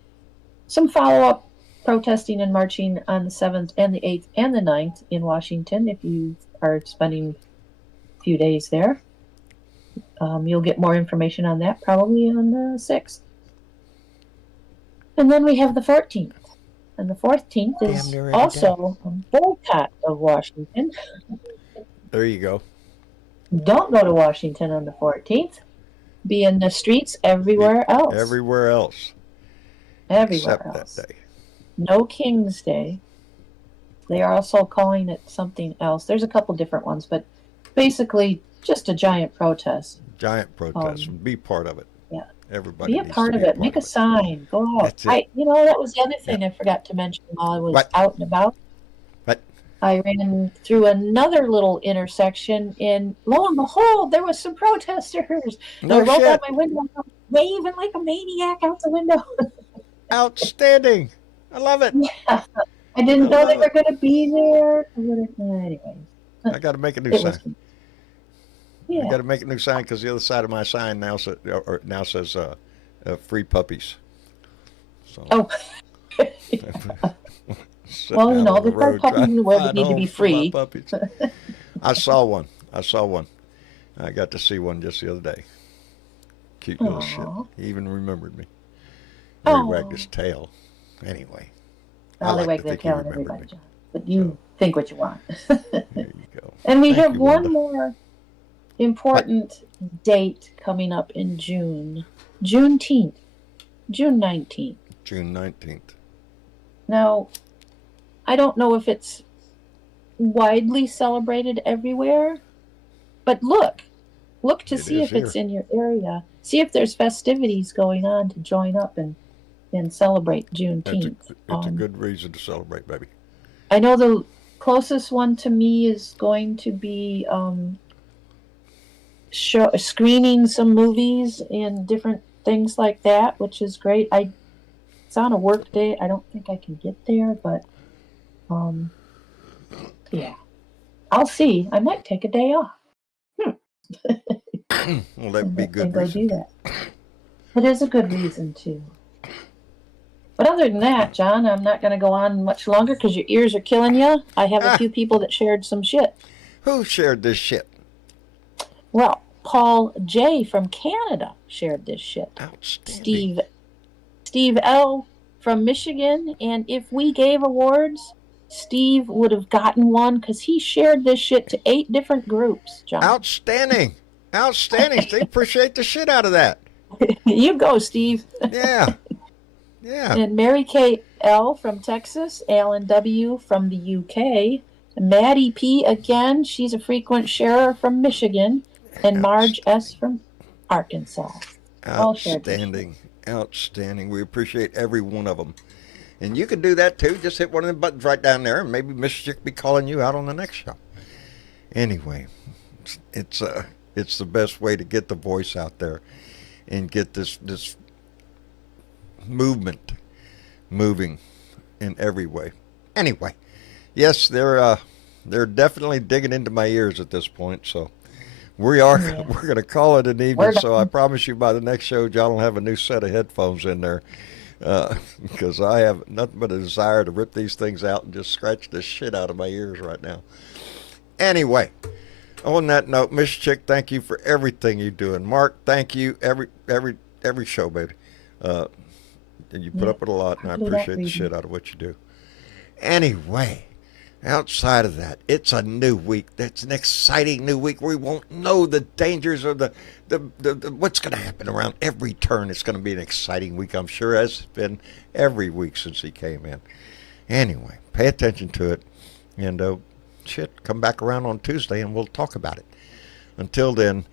some follow-up protesting and marching on the 7th and the 8th and the 9th in Washington if you are spending a few days there. You'll get more information on that probably on the 6th. And then we have the 14th. And the 14th is also a boycott of Washington. There you go. Don't go to Washington on the 14th. Be in the streets everywhere else. Everywhere else. Everywhere Except else. that day. No King's Day. They are also calling it something else. There's a couple different ones, but basically just a giant protest. Giant protest. Be part of it. Yeah. Everybody Be a needs part to of be it. Make a sign. Go out. That's it. That was the other thing I forgot to mention while I was out and about. What? I ran through another little intersection, and lo and behold, there was some protesters. No they rolled shit. out my window, waving like a maniac out the window. Outstanding. I love it. Yeah. I didn't know they were going to be there. Anyway. I got to make a new sign. Yeah. I got to make a new sign because the other side of my sign now says free puppies. So. Oh. Well, you know, the puppies in the world need to be free. I saw one. I got to see one just the other day. Cute little shit. He even remembered me. He wagged his tail. Anyway. Well, they wag their tail at everybody, John. But you think what you want. There you go. And we have one more important date coming up in June. Juneteenth. June 19th. June 19th. Now, I don't know if it's widely celebrated everywhere, but look to see if it's in your area. See if there's festivities going on to join up and celebrate Juneteenth. It's a good reason to celebrate, baby. I know the closest one to me is going to be screening some movies and different things like that, which is great. It's on a work day. I don't think I can get there, but yeah, I'll see. I might take a day off. Well, that would be good. And go do that. It is a good reason too. But other than that, John, I'm not going to go on much longer because your ears are killing you. I have a few people that shared some shit. Who shared this shit? Well, Paul J. from Canada shared this shit. Outstanding. Steve L. from Michigan. And if we gave awards, Steve would have gotten one because he shared this shit to 8 different groups, John. Outstanding. Steve, appreciate the shit out of that. You go, Steve. Yeah. And Mary Kay L. from Texas, Alan W. from the UK, Maddie P. again, she's a frequent sharer from Michigan, and Marge S. from Arkansas. Outstanding. We appreciate every one of them. And you can do that too. Just hit one of the buttons right down there, and maybe Miss Chick will be calling you out on the next show. Anyway, it's the best way to get the voice out there and get this movement moving in every way. Anyway, yes, they're definitely digging into my ears at this point, so we're going to call it an evening. So I promise you by the next show, John will have a new set of headphones in there because I have nothing but a desire to rip these things out and just scratch the shit out of my ears right now. Anyway, on that note, Miss Chick, thank you for everything you do, and Mark, thank you every show, baby. And you put up with a lot, and I appreciate the shit out of what you do. Anyway, outside of that, it's a new week. That's an exciting new week. We won't know the dangers of the what's going to happen around every turn. It's going to be an exciting week, I'm sure, as it's been every week since he came in. Anyway, pay attention to it, and shit, come back around on Tuesday and we'll talk about it. Until then,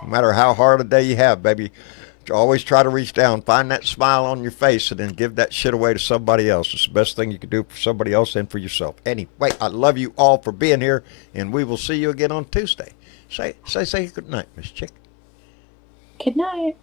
no matter how hard a day you have, baby, always try to reach down, find that smile on your face, and then give that shit away to somebody else. It's the best thing you can do for somebody else and for yourself. Anyway, I love you all for being here, and we will see you again on Tuesday. Say good night, Miss Chick. Good night.